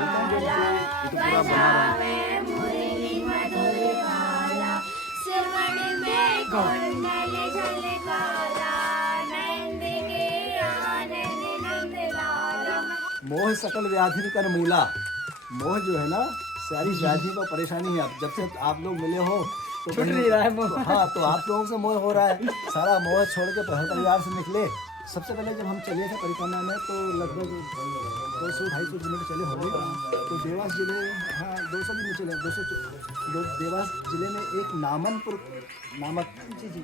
डालते हैं जो इनको ये तो पूरा बना रहा है। मोह सकल व्याधि कर मूला। मोह जो है ना सारी व्याधि को परेशानी है। अब जब से आप लोग मिले हो तो छूट नहीं रहा है मोह। हाँ, तो आप लोगों से मोह हो रहा है। सारा मोह छोड़ के परिवार से निकले। सबसे पहले जब हम चले थे परिक्रमा में तो लगभग 200-250 किलोमीटर चले होंगे। तो देवास जिले, हाँ 200 भी नहीं चले, 200 देवास जिले में एक नामनपुर नामक एक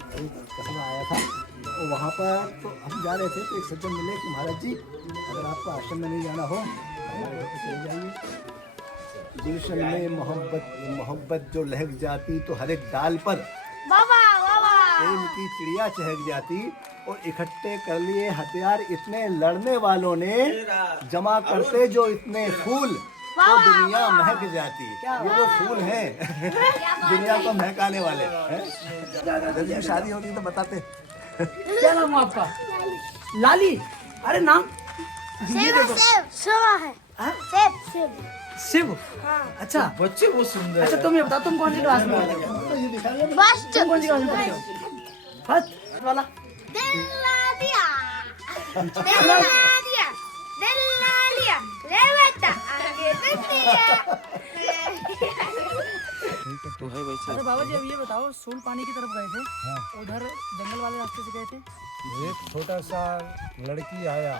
कस्बा आया था। तो वहाँ पर तो हम जा रहे थे तो एक सज्जन मिले कि महाराज जी अगर आपको आश्रम में नहीं जाना हो हमारे घर पे चले जाइए। गुलशन में मोहब्बत जो लहक जाती तो हर एक डाल पर प्रेम की चिड़िया चहक जाती। और इकट्ठे कर लिए हथियार इतने लड़ने वालों ने, जमा करते जो इतने फूल तो दुनिया महक जाती। ये वो फूल हैं दुनिया को महकाने वाले हैं। जब भी शादी होती तो बताते। क्या नाम है आपका? लाली। अरे नाम ये देखो। शिव। अच्छा बच्चे बहुत सुंदर अच्छा, तुम ये बताओ तुम कौन सी क्लास में हो? तुम कौन सी क्लास में पढ़ते हो? फर्स्ट वाला। तो है वैसे। अरे बाबा जी अब ये बताओ, सूल पानी की तरफ गए थे, उधर जंगल वाले रास्ते से गए थे। एक छोटा सा लड़की आया,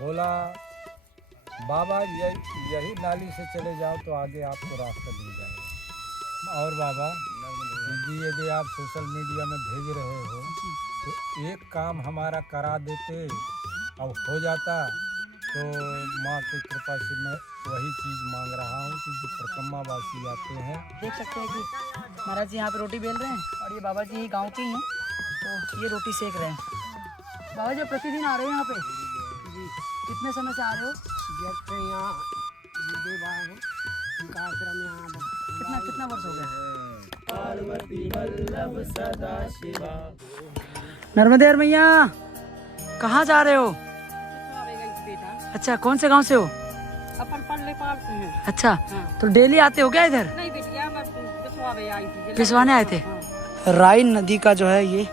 बोला बाबा यही नाली से चले जाओ तो आगे आपको रास्ता मिल जाएगा। और बाबा जी यदि आप सोशल मीडिया में भेज रहे हो तो एक काम हमारा करा देते अब हो जाता। तो माँ की कृपा से मैं वही चीज़ मांग रहा हूँ कि जो परिक्रमा वासी आते हैं। देख सकते हैं कि महाराज जी यहाँ पे रोटी बेल रहे हैं और ये बाबा जी गांव के ही हैं, तो ये रोटी सेक रहे हैं। बाबा जी प्रतिदिन आ रहे हो यहाँ पे? जी। कितने समय से आ रहे हो? जब से यहाँ देव आए हैं उनका आश्रम यहाँ कितना वर्ष हो गया? नर्मदे हर मैया कहाँ जा रहे हो? अच्छा, कौन से गांव से हो? अपन पढ़ ले पाल से हैं। अच्छा, तो डेली आते हो क्या इधर? नहीं बेटिया मैं पिछवाड़े आई थी। पिछवाने आए थे। राइन नदी का जो है ये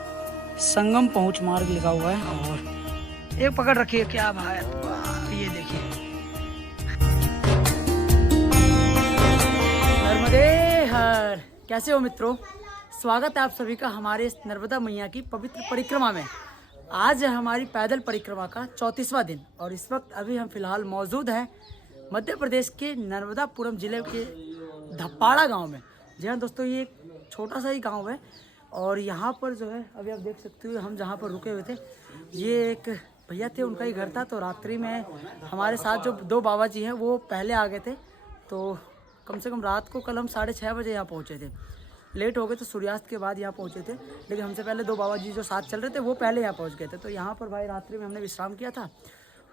संगम पहुंच मार्ग लिखा हुआ है। और एक पकड़ रखिए, क्या भाई ये देखिए। नर्मदे हर। कैसे हो मित्रों? स्वागत है आप सभी का हमारे इस नर्मदा मैया की पवित्र परिक्रमा में। आज है हमारी पैदल परिक्रमा का 34वां दिन और इस वक्त अभी हम फिलहाल मौजूद हैं मध्य प्रदेश के नर्मदापुरम जिले के धप्पाड़ा गांव में। जी हाँ दोस्तों, ये एक छोटा सा ही गांव है और यहाँ पर जो है अभी आप देख सकते हो हम जहाँ पर रुके हुए थे, ये एक भैया थे, उनका ही घर था। तो रात्रि में हमारे साथ जो दो बाबा जी हैं वो पहले आ गए थे। तो कम से कम रात को कल हम 6:30 बजे यहाँ पहुँचे थे। लेट हो गए तो सूर्यास्त के बाद यहाँ पहुँचे थे, लेकिन हमसे पहले दो बाबा जी जो साथ चल रहे थे वो पहले यहाँ पहुँच गए थे। तो यहाँ पर भाई रात्रि में हमने विश्राम किया था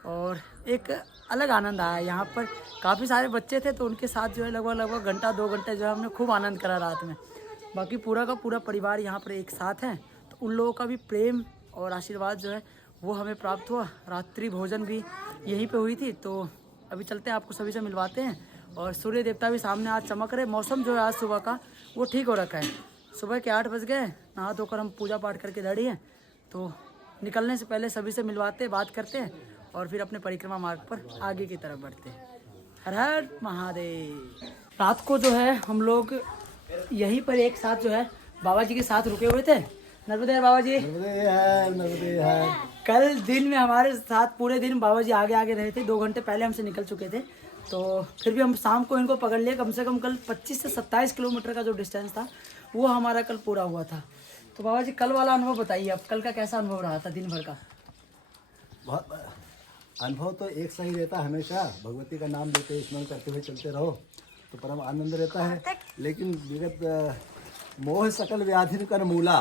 और एक अलग आनंद आया। यहाँ पर काफ़ी सारे बच्चे थे तो उनके साथ जो है लगभग घंटा 2 घंटे जो है हमने खूब आनंद करा रात में। बाकी पूरा का पूरा परिवार यहाँ पर एक साथ है, तो उन लोगों का भी प्रेम और आशीर्वाद जो है वो हमें प्राप्त हुआ। रात्रि भोजन भी यहीं पे हुई थी। तो अभी चलते हैं, आपको सभी से मिलवाते हैं। और सूर्य देवता भी सामने आज चमक रहे। मौसम जो है आज सुबह का वो ठीक हो रखा है। सुबह के 8 बज गए, नहा धोकर हम पूजा पाठ करके दड़ी हैं। तो निकलने से पहले सभी से मिलवाते, बात करते हैं और फिर अपने परिक्रमा मार्ग पर आगे की तरफ बढ़ते हैं। हर हर महादेव। रात को जो है हम लोग यहीं पर एक साथ जो है बाबा जी के साथ रुके हुए थे। नर्मदे बाबा जी। नर्मदे। कल दिन में हमारे साथ पूरे दिन बाबा जी आगे आगे रहे थे। 2 घंटे पहले हमसे निकल चुके थे, तो फिर भी हम शाम को इनको पकड़ लिए। कम से कम कल 25 से 27 किलोमीटर का जो डिस्टेंस था वो हमारा कल पूरा हुआ था। तो बाबा जी कल वाला अनुभव बताइए, अब कल का कैसा अनुभव रहा था दिन भर का? बहुत अनुभव तो एक सा ही रहता है हमेशा। भगवती का नाम लेते स्मरण करते हुए चलते रहो तो परम आनंद रहता है। लेकिन विगत मोह सकल व्याधि कर मूला।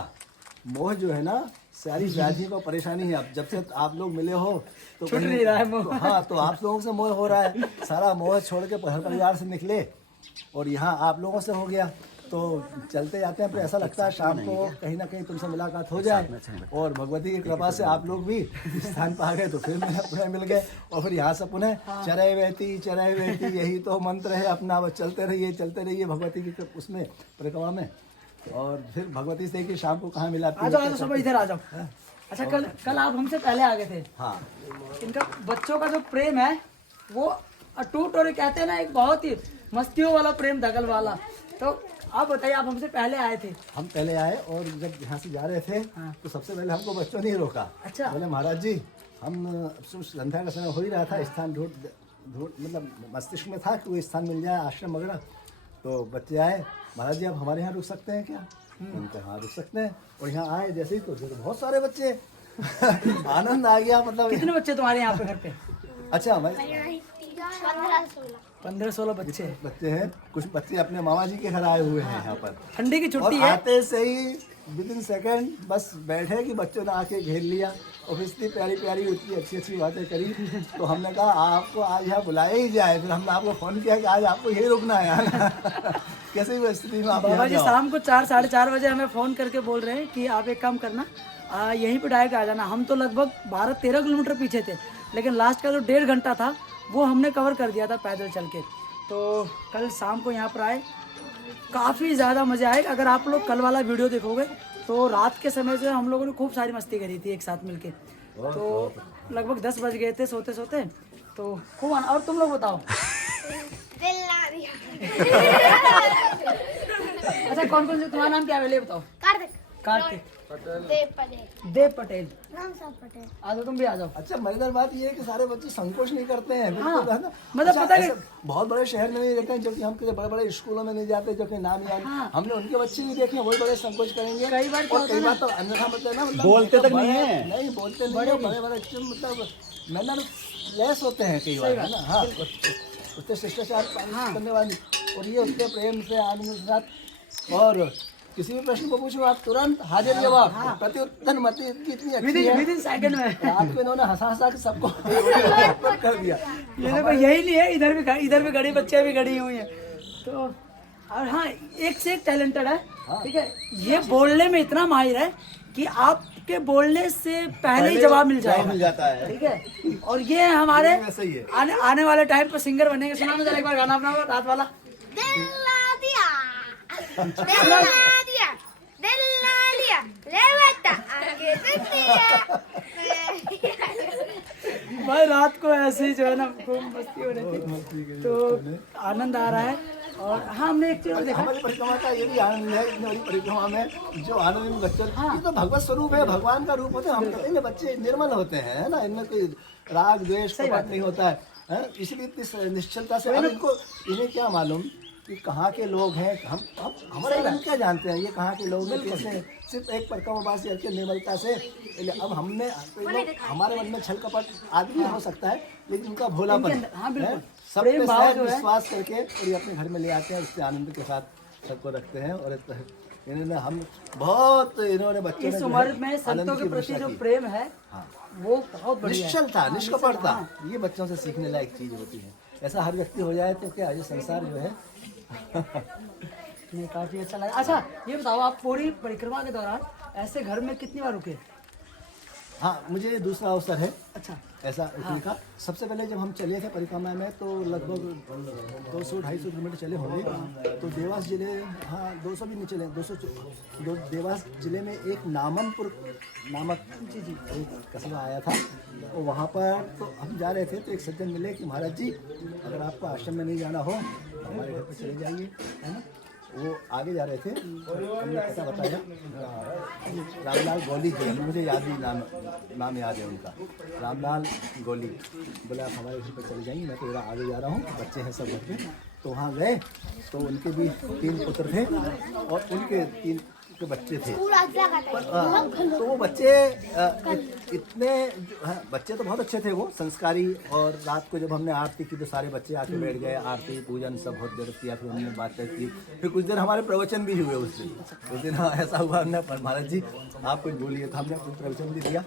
मोह जो है ना सारी व्याधि को परेशानी है। अब जब से आप लोग मिले हो तो छूट नहीं रहा है मोह। हाँ, तो आप लोगों से मोह हो रहा है। सारा मोह छोड़ के परिवार से निकले और यहाँ आप लोगों से हो गया। तो चलते जाते हैं, फिर ऐसा लगता है शाम को कहीं ना कहीं तुमसे मुलाकात हो जाए, और भगवती की कृपा से आप लोग भी इस स्थान पर आ गए तो फिर पुनः मिल गए, और फिर यहाँ से पुनः चरय वहती यही तो मंत्र है अपना, बस चलते रहिए भगवती की उसमें परिक्रमा में। और फिर भगवती से कि शाम को कहाँ मिला। आ जाओ सब इधर आ जाओ। अच्छा, कल आप हमसे पहले आ गए थे। हाँ, इनका बच्चों का जो प्रेम है वो अटूट, और कहते हैं ना एक बहुत ही मस्तियों वाला प्रेम, दगल वाला। तो आप बताइए, आप हमसे पहले आए थे। हम पहले आए, और जब यहाँ से जा रहे थे तो सबसे पहले हमको बच्चों ने ही रोका। अच्छा। बोले महाराज जी, हम संध्या का समय हो ही रहा था, स्थान ढूंढ मतलब मस्तिष्क में था कि वो स्थान मिल जाए आश्रम वगैरह। तो बच्चे आए, महाराज जी आप हमारे यहाँ रुक सकते हैं क्या? उनके हाँ रुक सकते हैं। और यहाँ आए जैसे ही तो बहुत सारे बच्चे आनंद आ गया। मतलब कितने बच्चे तुम्हारे यहाँ पे घर पे? अच्छा, मैं 15-16 बच्चे हैं। कुछ बच्चे अपने मामा जी के घर आए हुए हैं यहाँ पर। ठंडी की और छुट्टी है। आते से ही विदिन सेकंड बस बैठे कि बच्चों ने आके घेर लिया, और फिर इतनी प्यारी प्यारी इतनी अच्छी अच्छी बातें करी। तो हमने कहा आपको आज यहाँ बुलाया ही जाए। फिर हमने आपको फोन किया कि आज आपको यही रुकना है यहाँ। कैसे भी स्थिति में आप बाबा यहाँ जी जाओ। शाम को 4-4:30 बजे हमें फ़ोन करके बोल रहे हैं कि आप एक काम करना, यहीं पे डायरेक्ट आ जाना। हम तो लगभग 12-13 किलोमीटर पीछे थे, लेकिन लास्ट का जो 1.5 घंटा था वो हमने कवर कर दिया था पैदल चल के। तो कल शाम को यहाँ पर आए, काफ़ी ज़्यादा मज़ा आए। अगर आप लोग कल वाला वीडियो देखोगे तो रात के समय से हम लोगों ने खूब सारी मस्ती करी थी एक साथ मिलके। तो लगभग 10 बज गए थे सोते सोते, तो खूब और तुम लोग बताओ। अच्छा, कौन कौन से, तुम्हारा नाम क्या है बताओ? कार्तिक, देव पटेल, आ जाओ, तुम भी आ जाओ। अच्छा, मजेदार बात ये है कि सारे बच्चे संकोच नहीं करते हैं। हाँ, बिल्कुल, है ना? मतलब अच्छा, पता है ऐसे बहुत बड़े शहर में नहीं रहते हैं, जो कि हम बड़े बड़े स्कूलों में नहीं जाते, जो कि नाम याद। हमने उनके बच्चे भी देखे, वही बड़े संकोच करेंगे। कई बार क्या और होता कई है बार तो अन्यथा मतलब ना, मतलब बोलते तक बड़े- नहीं है। नहीं बोलते नहीं है, बड़े बड़े मतलब मैनर लेस होते हैं कई बार, है ना? हाँ, उससे शिष्टाचार पालन करने वाली, और ये उतने प्रेम से आनंद के साथ। और किसी भी प्रश्न को पूछो आप तुरंत हाजिर जवाब, प्रत्युत्तर मत इतनी अच्छी है। विदिन सेकंड में। रात को इन्होंने हंसा के सबको कर दिया। ये देखो, यही नहीं है, इधर भी गड़ी बच्चे भी गड़ी हुई हैं। तो और हाँ, एक से एक टैलेंटेड है। ठीक है, ये बोलने में इतना माहिर है कि आपके बोलने से पहले ही जवाब मिल जाता है। ठीक है, और ये हमारे वैसे ही है। आने वाले टाइम पर सिंगर बनेंगे। सुना मुझे एक बार गाना अपना रात वाला। भाई रात को ऐसे ही जो है ना खूब मस्ती हो रही थी, तो आनंद आ रहा है। और हाँ, हमने एक चीज देखा, हमारी परिक्रमा का ये भी आनंद है, इतनी बड़ी परिक्रमा में जो आनंद में बच्चे, ये तो भगवत स्वरूप है, भगवान का रूप होता है। हम कहते हैं बच्चे निर्मल होते हैं, है ना? इनमें कोई राग द्वेष कपट नहीं होता है, इसलिए इतनी निश्चलता से। अब इनको इन्हें क्या मालूम कि कहाँ के लोग हैं, हम हमारे हम क्या जानते हैं ये कहाँ के लोग हैं, कैसे सिर्फ एक परिक्रमावासी करके निर्मलता से। अब हमने हमारे मन में छल कपट आदमी हो सकता है, लेकिन उनका भोलापन है, सब पे सहज विश्वास करके और ये अपने घर में ले आते हैं, उसके आनंद के साथ सबको रखते हैं। और इन्होंने हम बहुत इन्होंने बच्चों इस उम्र में संतों के प्रति जो प्रेम है वो बहुत बढ़िया है। निश्चलता, निष्कपटता, ये बच्चों से सीखने लायक चीज होती है। ऐसा हर व्यक्ति हो जाए तो क्या ये संसार जो है नहीं, काफी अच्छा लगा। अच्छा, ये बताओ, आप पूरी परिक्रमा के दौरान ऐसे घर में कितनी बार रुके? हाँ, मुझे दूसरा अवसर है अच्छा, ऐसा रुकने का। सबसे पहले जब हम चले थे परिक्रमा में तो लगभग 200-250 किलोमीटर चले होंगे। तो देवास जिले, हाँ 200 भी नहीं चले, 200 देवास जिले में एक नामनपुर नामक एक कस्बा आया था। तो वहाँ पर तो हम जा रहे थे तो एक सज्जन मिले कि महाराज जी अगर आपको आश्रम में नहीं जाना हो तो हमारे घर पर चले जाइए, है ना? वो आगे जा रहे थे और हमने पता बताया, रामलाल गोली जी, मुझे याद नहीं, नाम याद है उनका, रामलाल गोली। बोला आप हमारे घर पर चले जाएंगे, मैं तो जरा आगे जा रहा हूँ, बच्चे हैं सब घर पे। तो वहाँ गए तो उनके भी 3 पुत्र थे और उनके 3 के बच्चे थे। तो वो बच्चे इतने बच्चे तो बहुत अच्छे थे, वो संस्कारी। और रात को जब हमने आरती की तो सारे बच्चे आके बैठ गए, आरती पूजन सब बहुत देर किया, फिर हमने बातचीत की, फिर कुछ देर हमारे प्रवचन भी हुए उस दिन ऐसा हुआ हमने, महाराज जी आप कुछ बोलिए, तो हमने कुछ प्रवचन भी दिया।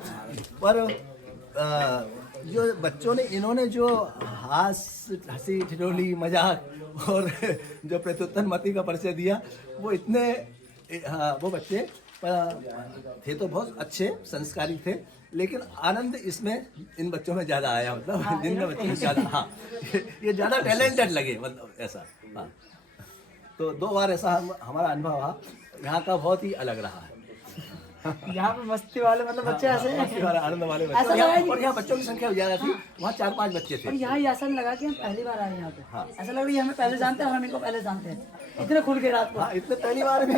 पर जो बच्चों ने इन्होंने जो हंसी ठिठोली मजाक और जो प्रत्युत्तर मति का परिचय दिया, वो इतने हाँ, वो बच्चे थे तो बहुत अच्छे संस्कारी थे, लेकिन आनंद इसमें इन बच्चों में ज्यादा आया, मतलब जिन बच्चों में ज्यादा, हाँ ये ज्यादा टैलेंटेड लगे, मतलब ऐसा। हाँ, तो 2 बार ऐसा हमारा अनुभव रहा, यहाँ का बहुत ही अलग रहा है। यहाँ पे मस्ती वाले मतलब बच्चे ऐसे हैं। मस्ती वाला, आनंद वाले ऐसा बच्चे, लगा ही नहीं। और यहाँ बच्चों की संख्या ज्यादा थी, वहाँ 4-5 बच्चे थे। और यहाँ ही ऐसा नहीं लगा कि हम पहली बार आए यहाँ पे। हाँ। ऐसा लग रहा है हमें पहले जानते हैं, हम इनको पहले जानते हैं, इतने खुल के रात को। हाँ, इतने पहली बार भी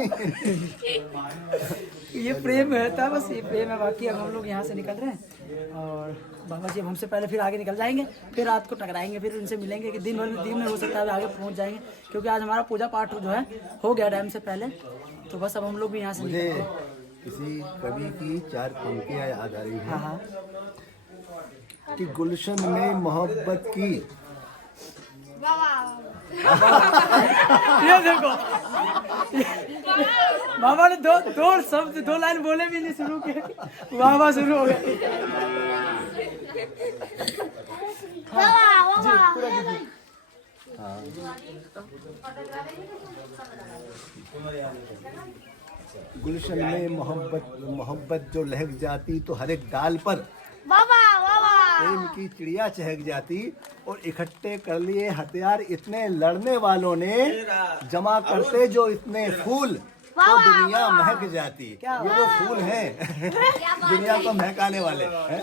ये प्रेम है, बस ये प्रेम है। बाकी अब हम लोग यहाँ से निकल रहे हैं और बाबा जी अब हमसे पहले फिर आगे निकल जाएंगे, फिर रात को टकराएंगे, फिर उनसे मिलेंगे कि दिन में हो सकता है आगे पहुँच जाएंगे, क्योंकि आज हमारा पूजा पाठ जो है हो गया टाइम से पहले। तो बस अब हम लोग भी यहाँ से मुझे निकलते हैं। किसी कवि की 4 पंक्तियां याद आ रही हाँ हैं हाँ। कि गुलशन में मोहब्बत की, ये देखो बाबा ने दो लाइन बोले भी नहीं, शुरू किए वाह शुरू हो गए। जी पूरा कीजिए। गुलशन में मोहब्बत जो लहक जाती तो हर एक डाल पर प्रेम की चिड़िया चहक जाती, और इकट्ठे कर लिए हथियार इतने लड़ने वालों ने, जमा करते जो इतने फूल तो दुनिया महक जाती। ये वो फूल हैं दुनिया को महकाने वाले हैं।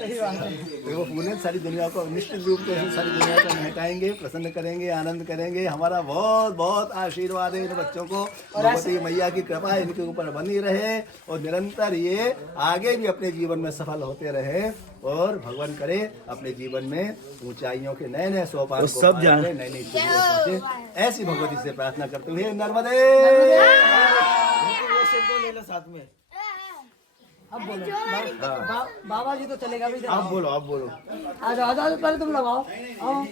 ये वो फूल हैं, सारी दुनिया को निश्चित रूप से सारी दुनिया को महकाएंगे, प्रसन्न करेंगे, आनंद करेंगे। हमारा बहुत बहुत आशीर्वाद है इन बच्चों को, भगवती मैया की कृपा इनके ऊपर बनी रहे और निरंतर ये आगे भी अपने जीवन में सफल होते रहे, और भगवान करे अपने जीवन में ऊंचाइयों के नए नए सोपान को पार करें, नई नई चीजों को पहुंचे। ऐसी भगवती से प्रार्थना करते हुए नर्मदे। साथ में अब बोलो बाबा जी तो चलेगा भी। आप बोलो आ जाओ पहले तुम लगाओ। आओ।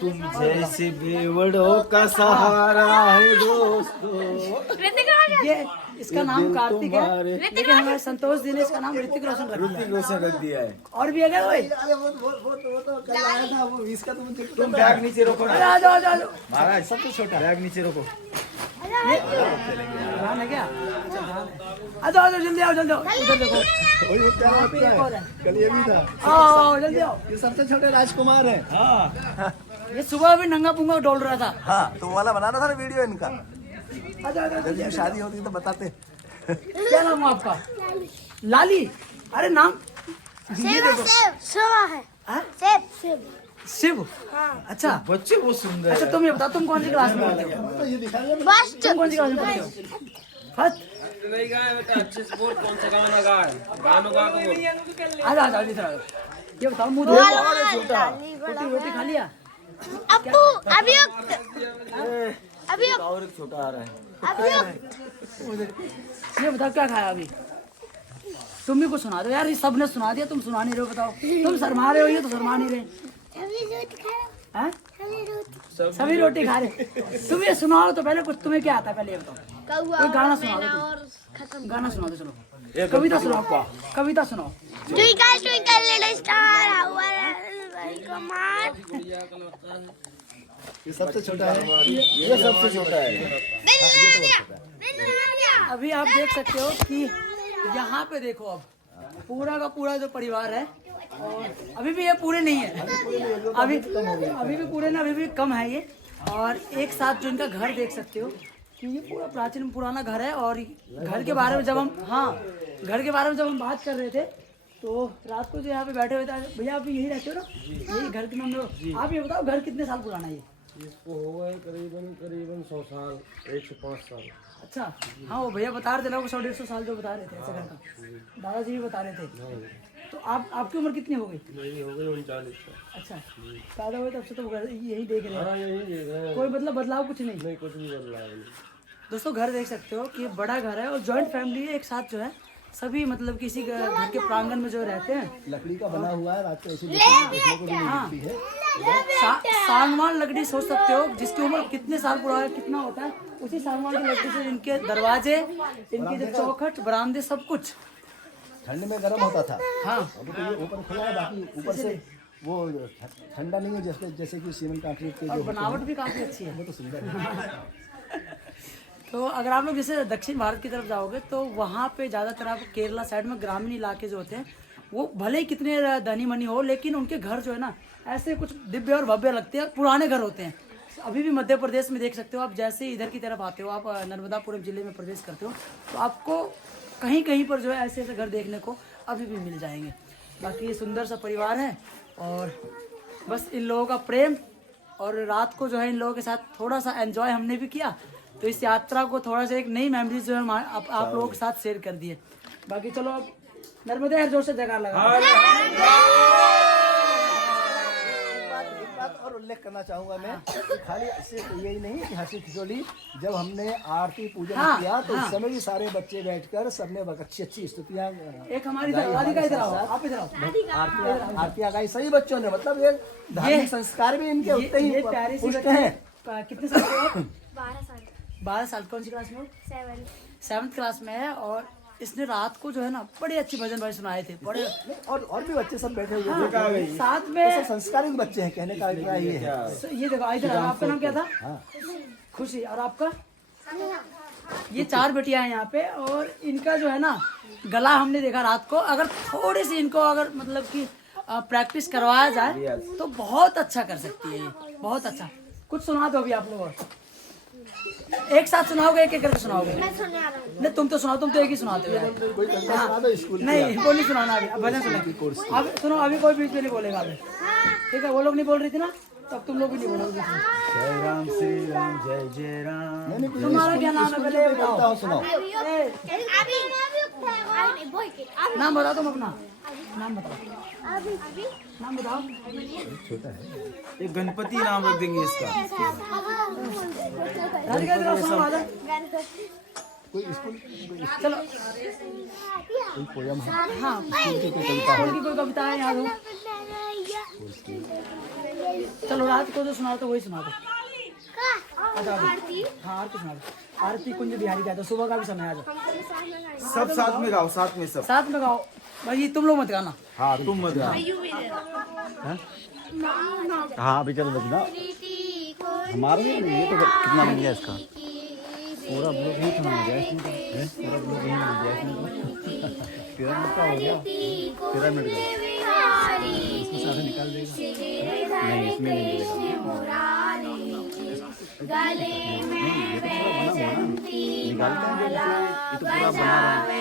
तुम जैसे बेवड़ों का सहारा है दोस्तों। ये इसका नाम कार्तिक है, लेकिन हमारे संतोष जी ने इसका नाम ऋतिक रोशन रख दिया है। और भी है क्या कोई? तुम बैग नीचे रोको ना आ जाओ महाराज, सबसे छोटा बैग नीचे रोको। धान है क्या? अच्छा धान है। आ जाओ जल्दी आओ इधर देखो। यहाँ पे एक और है। कल ये भी था। आओ जल्दी आओ। ये सबसे छोटे राजकुमार है। हाँ ये सुबह भी नंगा पुंगा डोल रहा था। हाँ, तो वो वाला बनाना था ना वीडियो इनका। आ जाओ जब ये शादी होती तो बताते। क्या नाम है आपका? लाली। अरे नाम ये देखो। हाँ? शिव। अच्छा बच्चे बहुत सुंदर अच्छा, तुम ये बताओ तुम कौन सी क्लास में पढ़ते हो? तो ये दिखाइए। तुम कौन सी क्लास में पढ़ते हो? फर्स्ट। नहीं गाए बेटा, अच्छे से बोल, कौन सा गाना गाए, गानों गा के बोल। आ जाओ इधर आओ। ये बताओ मुँह धो रोटी खा लिया? और एक छोटा आ रहा है। ये बताओ क्या खाया अभी? तुम भी कुछ सुना दो यार, ये सबने सुना दिया, तुम सुना नहीं रहे हो। बताओ तुम शर्मा रहे हो, ये तो शर्मा नहीं रहे। हैं? सभी रोटी खा रहे। तुम ये सुनाओ तो पहले, कुछ तुम्हें क्या आता है पहले ये बताओ। कोई गाना सुना दो, गाना सुना दो। चलो कविता सुनाओ, कविता सुनाओ। Twinkle twinkle little star, how very command. ये सबसे छोटा है। ये सबसे छोटा है। अभी आप देख सकते हो कि यहाँ पे देखो, अब पूरा का पूरा जो परिवार है, और अभी भी ये पूरे नहीं है, अभी भी पूरे ना, अभी भी कम है ये। और एक साथ जो इनका घर देख सकते हो कि ये पूरा प्राचीन पुराना घर है। और घर के बारे में जब हम घर के बारे में जब हम बात कर रहे थे, तो रात को जो यहाँ पे बैठे हुए थे, भैया आप यही रहते हो ना? यही घर के नाम। आप ये बताओ घर कितने साल पुराना है ये? इसको हो गए करीबन 100 साल, 105 साल। अच्छा हाँ, वो भैया बता रहे थे ना, वो 100-150 साल जो बता रहे थे ऐसे घर का, दादाजी भी बता रहे थे। तो आपकी उम्र कितनी हो गई? मेरी हो गई 39 साल। अच्छा पैदा हुए तब से तो घर यही देख रहे हाँ हैं? यही देख रहे हैं, कोई मतलब बदलाव कुछ नहीं? नहीं कुछ भी बदला है। दोस्तों घर देख सकते हो कि बड़ा घर है और जॉइंट फैमिली है, एक साथ जो है सभी, मतलब किसी घर के प्रांगण में जो रहते हैं। लकड़ी का बना हुआ है, रात को ऐसे देखने को भी नहीं मिलती है। सागवान लकड़ी सोच सकते हो, जिसकी उम्र कितने साल पुराना कितना होता है, उसी सागवान की लकड़ी से इनके दरवाजे, इनके जो चौखट, बरामदे, सब कुछ ठंड में गर्म होता था। हाँ अभी तो ये ऊपर खुला है, बाकी ऊपर से वो ठंडा नहीं है जैसे जैसे कि सीमेंट कंक्रीट के और जो बनावट भी काफ़ी अच्छी है। वो तो सुंदर है। तो अगर आप लोग जैसे दक्षिण भारत की तरफ जाओगे तो वहाँ पे ज़्यादातर आप केरला साइड में ग्रामीण इलाके जो होते हैं वो भले ही कितने धनी मनी हो, लेकिन उनके घर जो है ना ऐसे कुछ दिव्य और भव्य लगते हैं, पुराने घर होते हैं। अभी भी मध्य प्रदेश में देख सकते हो आप, जैसे ही इधर की तरफ आते हो आप नर्मदापुरम जिले में प्रवेश करते हो तो आपको कहीं कहीं पर जो है ऐसे ऐसे घर देखने को अभी भी मिल जाएंगे। बाकी ये सुंदर सा परिवार है और बस इन लोगों का प्रेम, और रात को जो है इन लोगों के साथ थोड़ा सा एंजॉय हमने भी किया, तो इस यात्रा को थोड़ा सा एक नई मेमोरीज जो है हम आप लोगों के साथ शेयर कर दिए। बाकी चलो अब नर्मदे हर जोर से जगह लगा। एक बात और उल्लेख करना चाहूंगा मैं कि खाली सिर्फ यही नहीं कि हंसी खिचोली, जब हमने आरती पूजन किया तो उस समय भी सारे बच्चे बैठकर सबने अच्छी अच्छी स्तुतियां एक हमारी राधिका इधर आओ, आप इधर आओ। आरतियां गाई सही बच्चों ने, मतलब ये धार्मिक संस्कार भी इनके उतने ही ये प्यारी सी पुष्ट बच्ची हैं। कितने साल के हो आप? 12 साल 12 साल। कौन सी क्लास में हो? 7 7th क्लास में है। और इसने रात को जो है ना बड़े अच्छे भजन भाई सुनाए थे, बड़े और भी बच्चे सब बैठे हुए हैं। हाँ, साथ ये में सब संस्कारित बच्चे हैं, कहने का अभिप्राय ये है। ये देखो इधर आओ, आपका नाम क्या था? खुशी। और आपका? ये 4 बेटियां हैं यहाँ पे, और इनका जो है ना गला हमने देखा रात को, अगर थोड़ी सी इनको अगर मतलब कि प्रैक्टिस करवाया जाए तो बहुत अच्छा कर सकती है ये, बहुत अच्छा। कुछ सुना दो अभी आप लोग, एक साथ सुनाओगे, एक एक करके सुनाओगे? नहीं तुम तो सुनाओ, तुम तो एक ही सुनाते हो यार। नहीं वो नहीं सुनाना अभी, अब भजन सुनो। अब सुनो, अभी कोई बीच में नहीं बोलेगा अभी, ठीक है? वो लोग नहीं बोल रही थी ना, तो अब तुम लोग भी नहीं बोलोगे। जय राम श्री राम जय जय राम। तुम्हारा क्या नाम है पहले बताओ? सुनाओ। नाम बताओ, तुम अपना नाम बताओ, नाम बताओ। एक गणपति नाम रख देंगे इसका। राधिका इधर आओ, सुनो आजा। कोई स्कूल चलो कोई पोयम है? हाँ, कोई कविता है याद हो? चलो रात को जो सुना तो वही सुना दो। अच्छा हाँ आरती सुना दो। आरती कुंज बिहारी का, तो सुबह का भी समय आ जाओ। सब साथ में गाओ, साथ में सब। साथ में गाओ भाई, तुम लोग मत गाना। हाँ तुम मत गाओ। हाँ अभी चलो बजना हमारे लिए तो कितना बन गया इसका पूरा ब्लॉग नहीं खत्म हो गया इसमें, पूरा ब्लॉग नहीं बन गया इसमें। 13 मिनट का हो गया, 13 मिनट का इसमें से आधा निकाल देगा। नहीं इसमें नहीं मिलेगा, निकालता है ये तो पूरा बना रहा है।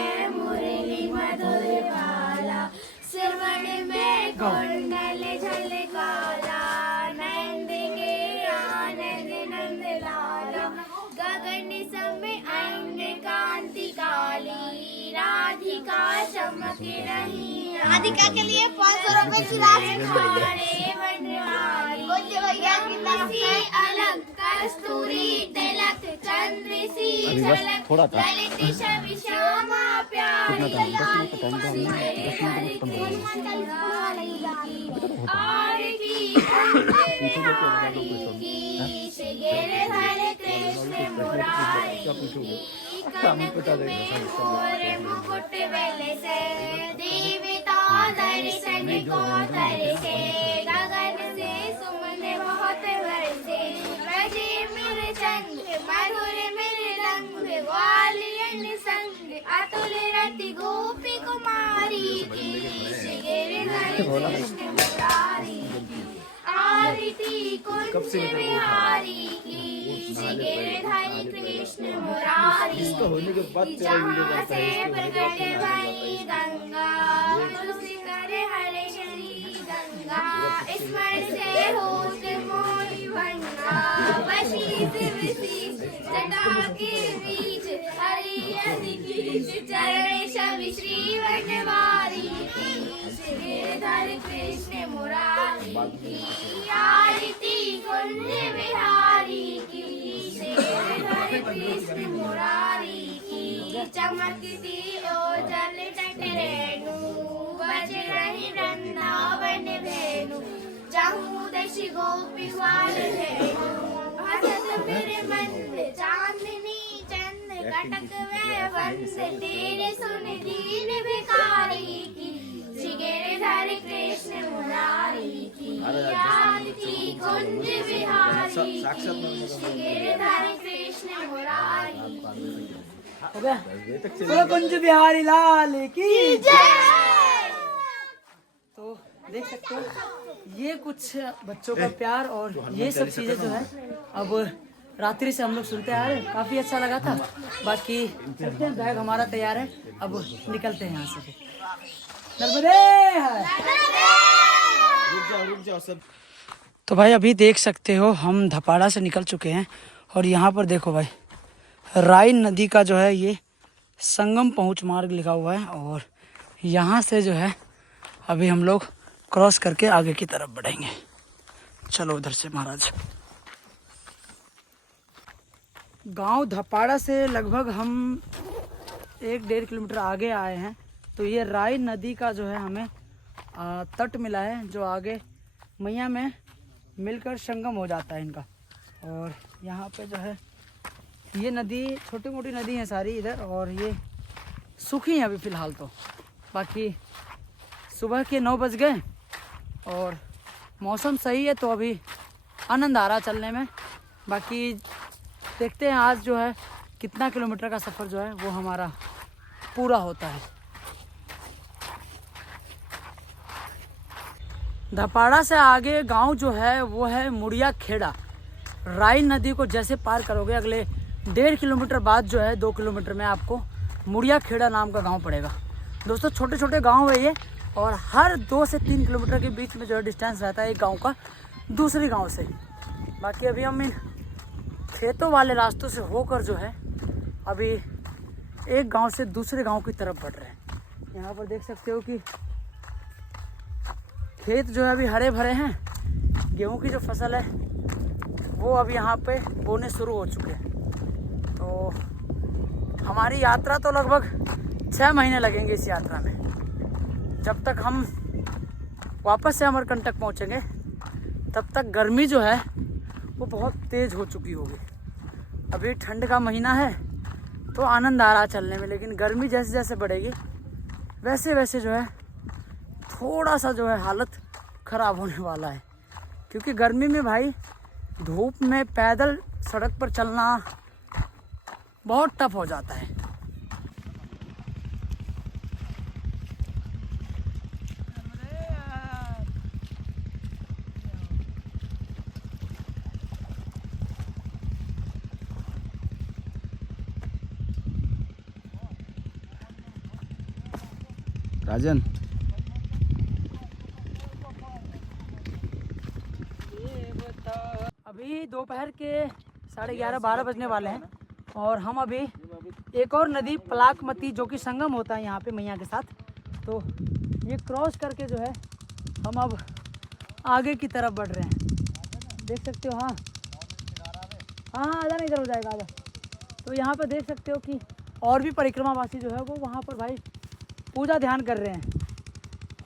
राधिका के लिए 500 रुपए की राशि अलग कस्तूरी तिलक चंद्र सी झलक थोड़ा था श्यामा प्यारी आरती कृष्ण मुरारी कनक में मोर मुकुट बेले से देवता दर्शन को तरसे गगन से सुमन बहुत बरसे बजे मेरे चंद मधुर मेरे रंग ग्वालियन संग अतुल रति गोपी कुमारी की गिरधर कृष्ण मुरारी आरती कुंज बिहारी की गिरधर कृष्ण मुरारी जहाँ से प्रकट भई गंगा तुलसी कर हरे श्री गंगा स्मरण से होत मोहि भंगा वशी विशीष जटा के बीच हरि कीच चरण शवि श्री वनवारी गिरधर कृष्ण मुरारी आरती कुंज बिहारी की गिरधर कृष्ण मुरारी की चमकती ओजल तट रेणु बज रही वृंदावन भेनु जहूँ दश गोपी ग्वाल धेनु हसत फिर मंद चांदनी चंद कटक वे बंद तेरे सुन दीन भिखारी की श्री गिरधर कृष्ण मुरारी की याद थी कुंज बिहारी की गिरधर कृष्ण मुरारी हो गया? बोलो कुंज बिहारी लाल की जय। तो देख सकते हो ये कुछ बच्चों का प्यार और ये सब चीजें जो है अब रात्रि से हम लोग सुनते आ रहे हैं। काफी अच्छा लगा था। बाकी चलते हैं, बैग हमारा तैयार है, अब निकलते हैं यहाँ से। नर्मदे रुक जाओ सब। तो भाई अभी देख सकते हो हम धपाड़ा से निकल चुके हैं और यहाँ पर देखो भाई राइन नदी का जो है ये संगम पहुँच मार्ग लिखा हुआ है और यहाँ से जो है अभी हम लोग क्रॉस करके आगे की तरफ बढ़ेंगे। चलो उधर से महाराज। गांव धपाड़ा से लगभग हम 1-1.5 किलोमीटर आगे आए हैं। तो ये राइन नदी का जो है हमें तट मिला है जो आगे मैया में मिलकर संगम हो जाता है इनका। और यहाँ पे जो है ये नदी छोटी मोटी नदी है सारी इधर और ये सूखी है अभी फ़िलहाल तो। बाकी सुबह के 9 बज गए और मौसम सही है तो अभी आनंद आ रहा चलने में। बाकी देखते हैं आज जो है कितना किलोमीटर का सफ़र जो है वो हमारा पूरा होता है। धपाड़ा से आगे गांव जो है वो है मुड़िया खेड़ा। राइन नदी को जैसे पार करोगे अगले 1.5 किलोमीटर बाद जो है 2 किलोमीटर में आपको मुड़िया खेड़ा नाम का गांव पड़ेगा। दोस्तों छोटे छोटे गांव है ये और हर 2 से 3 किलोमीटर के बीच में जो है डिस्टेंस रहता है एक गांव का दूसरे गांव से। बाकी अभी हम इन खेतों वाले रास्तों से होकर जो है अभी एक गांव से दूसरे गांव की तरफ बढ़ रहे हैं। यहाँ पर देख सकते हो कि खेत जो है अभी हरे भरे हैं। गेहूं की जो फसल है वो अभी यहाँ पे बोने शुरू हो चुके हैं। तो हमारी यात्रा तो लगभग 6 महीने लगेंगे इस यात्रा में। जब तक हम वापस से अमरकंटक पहुँचेंगे तब तक गर्मी जो है वो बहुत तेज़ हो चुकी होगी। अभी ठंड का महीना है तो आनंद आ रहा चलने में, लेकिन गर्मी जैसे जैसे बढ़ेगी वैसे वैसे जो है थोड़ा सा जो है हालत ख़राब होने वाला है। क्योंकि गर्मी में भाई धूप में पैदल सड़क पर चलना बहुत टफ हो जाता है। राजन अभी दोपहर के 11:30-12 बजने वाले हैं और हम अभी एक और नदी पलाकमती जो कि संगम होता है यहाँ पे मैया के साथ, तो ये क्रॉस करके जो है हम अब आगे की तरफ बढ़ रहे हैं। देख सकते हो। हाँ आधा नहीं इधर हो जाएगा आधा। तो यहाँ पर देख सकते हो कि और भी परिक्रमावासी जो है वो वहाँ पर भाई पूजा ध्यान कर रहे हैं।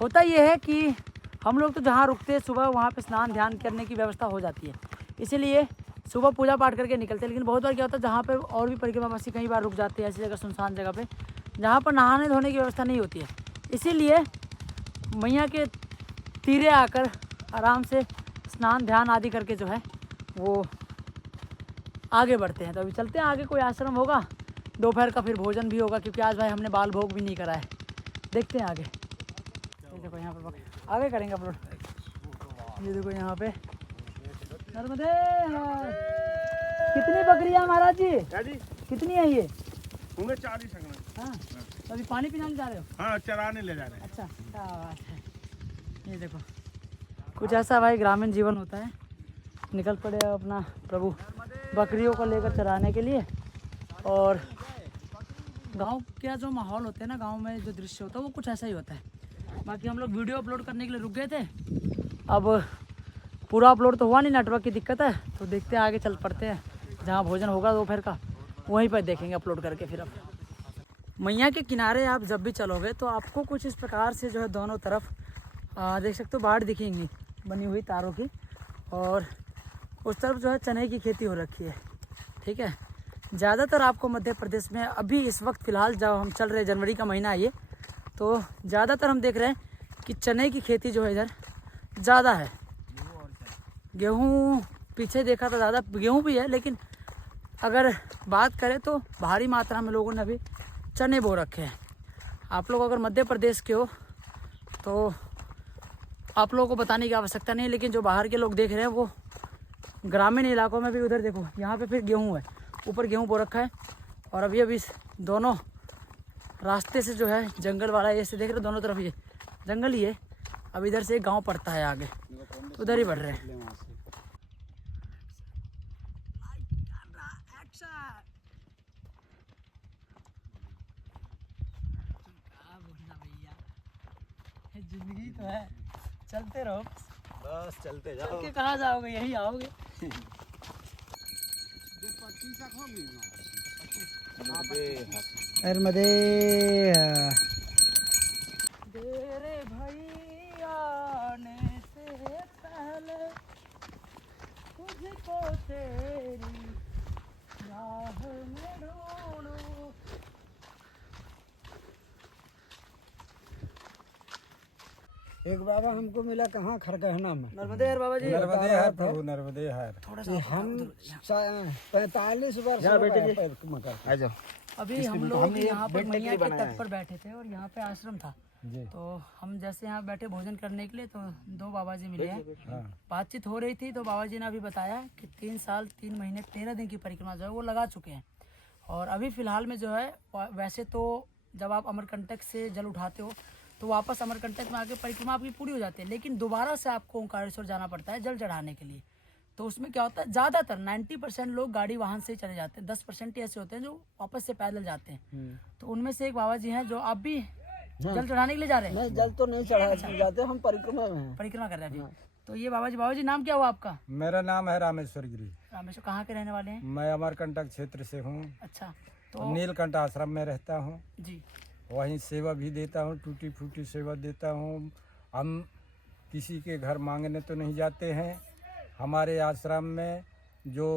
होता ये है कि हम लोग तो जहाँ रुकते हैं सुबह वहाँ पे स्नान ध्यान करने की व्यवस्था हो जाती है, इसीलिए सुबह पूजा पाठ करके निकलते हैं। लेकिन बहुत बार क्या होता है जहाँ पे और भी परिक्रमावासी कई बार रुक जाते हैं ऐसी जगह सुनसान जगह पे जहाँ पर नहाने धोने की व्यवस्था नहीं होती है। इसीलिए मैया के तीरे आकर आराम से स्नान ध्यान आदि करके जो है वो आगे बढ़ते हैं। तो अभी चलते हैं आगे, कोई आश्रम होगा, दोपहर का फिर भोजन भी होगा क्योंकि आज भाई हमने बाल भोग भी नहीं करा है। देखते हैं आगे। ये देखो यहाँ पर आगे करेंगे अपलोड। ये देखो यहाँ पे नर्मदे कितनी बकरियाँ महाराज जी? कितनी है ये? होंगे 40। हाँ तो अभी पानी पिलाने जा रहे हो? हाँ चराने ले जा रहे हैं। अच्छा क्या बात है। ये देखो कुछ ऐसा भाई ग्रामीण जीवन होता है। निकल पड़े अपना प्रभु बकरियों को लेकर चराने के लिए। और गांव का जो माहौल होता है ना, गांव में जो दृश्य होता है वो कुछ ऐसा ही होता है। बाकी हम लोग वीडियो अपलोड करने के लिए रुक गए थे, अब पूरा अपलोड तो हुआ नहीं, नेटवर्क की दिक्कत है। तो देखते हैं आगे चल पड़ते हैं, जहाँ भोजन होगा दोपहर का वहीं पर देखेंगे अपलोड करके। फिर अब मैया के किनारे आप जब भी चलोगे तो आपको कुछ इस प्रकार से जो है दोनों तरफ देख सकते हो बाढ़ दिखेंगी बनी हुई तारों की, और उस तरफ जो है चने की खेती हो रखी है। ठीक है, ज़्यादातर आपको मध्य प्रदेश में अभी इस वक्त फ़िलहाल जब हम चल रहे जनवरी का महीना है ये, तो ज़्यादातर हम देख रहे हैं कि चने की खेती जो है इधर ज़्यादा है। गेहूँ पीछे देखा तो ज़्यादा गेहूँ भी है, लेकिन अगर बात करें तो भारी मात्रा में लोगों ने अभी चने बो रखे हैं। आप लोग अगर मध्य प्रदेश के हो तो आप लोगों को बताने की आवश्यकता नहीं है, लेकिन जो बाहर के लोग देख रहे हैं वो ग्रामीण इलाकों में भी, उधर देखो यहाँ पे फिर गेहूँ है, ऊपर गेहूँ बो रखा है। और अभी इस दोनों रास्ते से जो है जंगल वाला, ये से देख रहे हो दोनों तरफ ये जंगल ही है। अब इधर से एक गाँव पड़ता है आगे, तो उधर ही बढ़ रहे हैं। जिंदगी तो है, चलते रहो बस चलते चल जाओ। के कहाँ जाओगे, यही आओगे। नर्मदे तेरे भैया आने से पहले तुझको तेरी राह में ढूंढूं। एक बाबा हमको मिला कहाँ खरगहना में। नर्मदे हर बाबा जी। नर्मदे हर प्रभु नर्मदे हर। थोड़ा कि सा हम 45 वर्ष हो गए परिक्रमा करते। आ जाओ। अभी हम लोग यहाँ पर मैया के तट पर बैठे थे और यहाँ पे आश्रम था। तो हम जैसे यहाँ बैठे भोजन करने के लिए, तो दो बाबा जी मिले हैं। बातचीत हो रही थी तो बाबा जी ने अभी बताया कि 3 साल 3 महीने 13 दिन की परिक्रमा जो है वो लगा चुके हैं। और अभी फिलहाल में जो है, वैसे तो जब आप अमरकंटक से जल उठाते हो तो वापस अमरकंटक में आके परिक्रमा आपकी पूरी हो जाती है, लेकिन दोबारा से आपको ओंकारेश्वर जाना पड़ता है जल चढ़ाने के लिए। तो उसमें क्या होता है, ज़्यादातर 90% लोग गाड़ी वाहन से चले जाते हैं, 10% ही ऐसे होते हैं जो वापस से पैदल जाते हैं। तो उनमें से एक बाबा जी हैं जो आप भी जल चढ़ाने के लिए जा रहे हैं। नहीं, जल तो नहीं चढ़ा जाते, हम परिक्रमा में हैं। परिक्रमा कर रहे हैं अभी। तो ये बाबा जी नाम क्या हुआ आपका? मेरा नाम है रामेश्वर गिरी। रामेश्वर कहाँ के रहने वाले हैं? मैं अमरकंटक क्षेत्र से हूँ। अच्छा, तो नीलकंठ आश्रम में रहता हूँ। जी वहीं सेवा भी देता हूँ, टूटी फूटी सेवा देता हूँ। हम किसी के घर मांगने तो नहीं जाते हैं। हमारे आश्रम में जो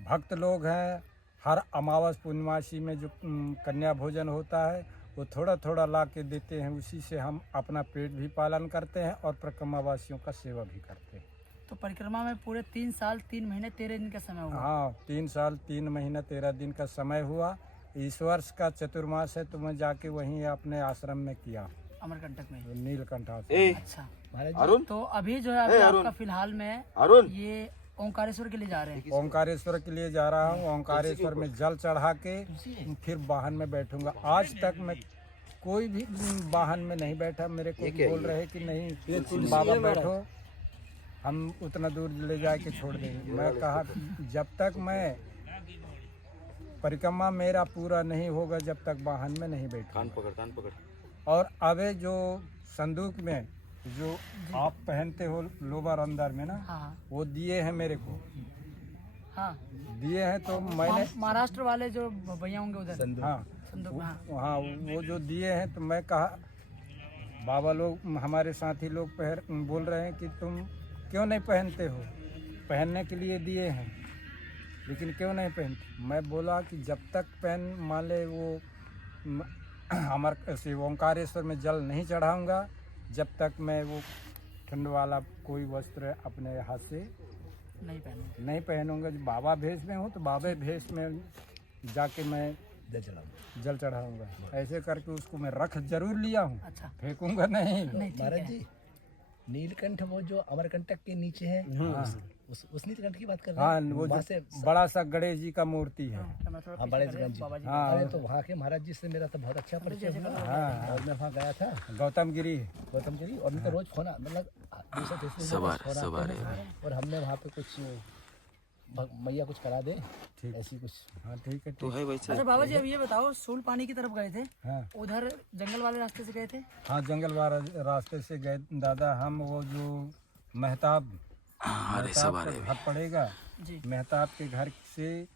भक्त लोग हैं, हर अमावस पूर्णिमासी में जो कन्या भोजन होता है वो थोड़ा थोड़ा ला के देते हैं। उसी से हम अपना पेट भी पालन करते हैं और परिक्रमा वासियों का सेवा भी करते हैं। तो परिक्रमा में पूरे 3 साल 3 महीने 13 दिन का समय हुआ। हाँ, 3 साल 3 महीना 13 दिन का समय हुआ। इस वर्ष का चतुर्मास है तो मैं जाके वहीं अपने आश्रम में किया, अमरकंटक में। नीलकंठ आश्रम। अच्छा, तो अभी जो है अभी आपका फिलहाल में ये ओंकारेश्वर के लिए जा रहे हैं। ओंकारेश्वर के लिए जा रहा हूँ। ओंकारेश्वर में जल चढ़ा के फिर वाहन में बैठूंगा। आज तक मैं कोई भी वाहन में नहीं बैठा। मेरे को बोल रहे कि नहीं बाबा बैठो, हम उतना दूर ले जाके छोड़ देंगे। मैं कहा जब तक मैं परिक्रमा मेरा पूरा नहीं होगा जब तक वाहन में नहीं बैठूंगा। कान पकड़। और अबे जो संदूक में जो आप पहनते हो लोअर अंदर में ना, हाँ वो दिए हैं मेरे को। हाँ, दिए हैं तो मैंने महाराष्ट्र वाले जो भैया होंगे उधर। हाँ संदूक में, हाँ। हाँ, वो जो दिए हैं तो मैं कहा बाबा लोग, हमारे साथी लोग बोल रहे हैं कि तुम क्यों नहीं पहनते हो, पहनने के लिए दिए हैं लेकिन क्यों नहीं पहनते। मैं बोला कि जब तक पहन मान ले वो हमारे ओंकारेश्वर में जल नहीं चढ़ाऊंगा, जब तक मैं वो ठंड वाला कोई वस्त्र अपने हाथ से नहीं पहनूंगा। जब बाबा भेष में हूँ तो बाबा भेष में जाके मैं जल चढ़ाऊंगा। ऐसे करके उसको मैं रख जरूर लिया हूँ। अच्छा, फेंकूंगा नहीं। महाराज जी, नीलकंठ वो जो अमरकंटक के नीचे है, उस नीलकंठ की बात कर रहे हैं? हाँ, वो जो बड़ा सा गणेश जी का मूर्ति है। हाँ, बड़े जी। हाँ, अरे तो वहाँ के महाराज जी से मेरा तो बहुत अच्छा परिचय हुआ। हाँ, और मैं वहाँ गया था, गौतम गिरी। और मैं तो रोज फोन, मतलब दूसरे और हमने वहाँ पे कुछ मैया कुछ करा दे, ठीक। ऐसी कुछ। हाँ, ठीक है, ठीक। अच्छा बाबा जी, अब ये बताओ, सूल पानी की तरफ गए थे, हाँ, उधर जंगल वाले रास्ते से गए थे? हाँ, जंगल वाला रास्ते से गए दादा। हम वो जो मेहताब का घर पड़ेगा, मेहताब के घर से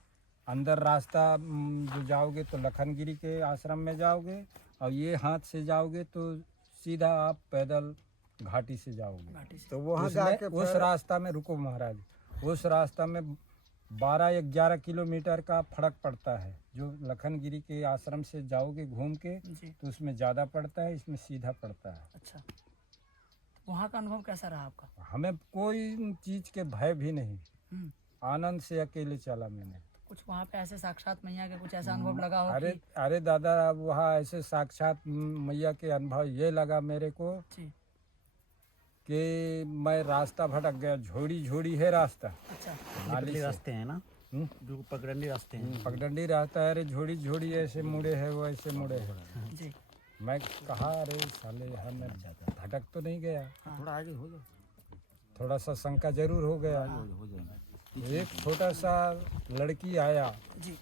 अंदर रास्ता जो जाओगे तो लखनगिरी के आश्रम में जाओगे, और ये हाथ से जाओगे तो सीधा आप पैदल घाटी से जाओगे। तो वहाँ जाके उस रास्ता में रुको महाराज, उस रास्ता में 12-11 किलोमीटर का फर्क पड़ता है। जो लखनगिरी के आश्रम से जाओगे घूम के तो उसमें ज़्यादा पड़ता है, इसमें सीधा पड़ता है। अच्छा, वहाँ का अनुभव कैसा रहा आपका? हमें कोई चीज के भय भी नहीं, हम्म, आनंद से अकेले चला मैंने। कुछ वहाँ पे ऐसे साक्षात मैया के कुछ ऐसा अनुभव लगा हो अरे कि अरे दादा, अब वहाँ ऐसे साक्षात मैया के अनुभव ये लगा मेरे को जी, कि मैं रास्ता भटक गया। झोड़ी झोड़ी है रास्ता, अच्छा, नाली से। रास्ते हैं ना, हम्म, बिल्कुल पगडंडी रास्ते हैं। पगडंडी रास्ता है। अरे झोड़ी झोड़ी ऐसे मुड़े है, वो ऐसे मुड़े है। जी, मैं कहा अरे साले यहाँ मैं भटक तो नहीं गया। थोड़ा आगे हो जाओ, थोड़ा सा शंका जरूर हो गया। हो जाएगा। एक छोटा सा लड़की आया, जी,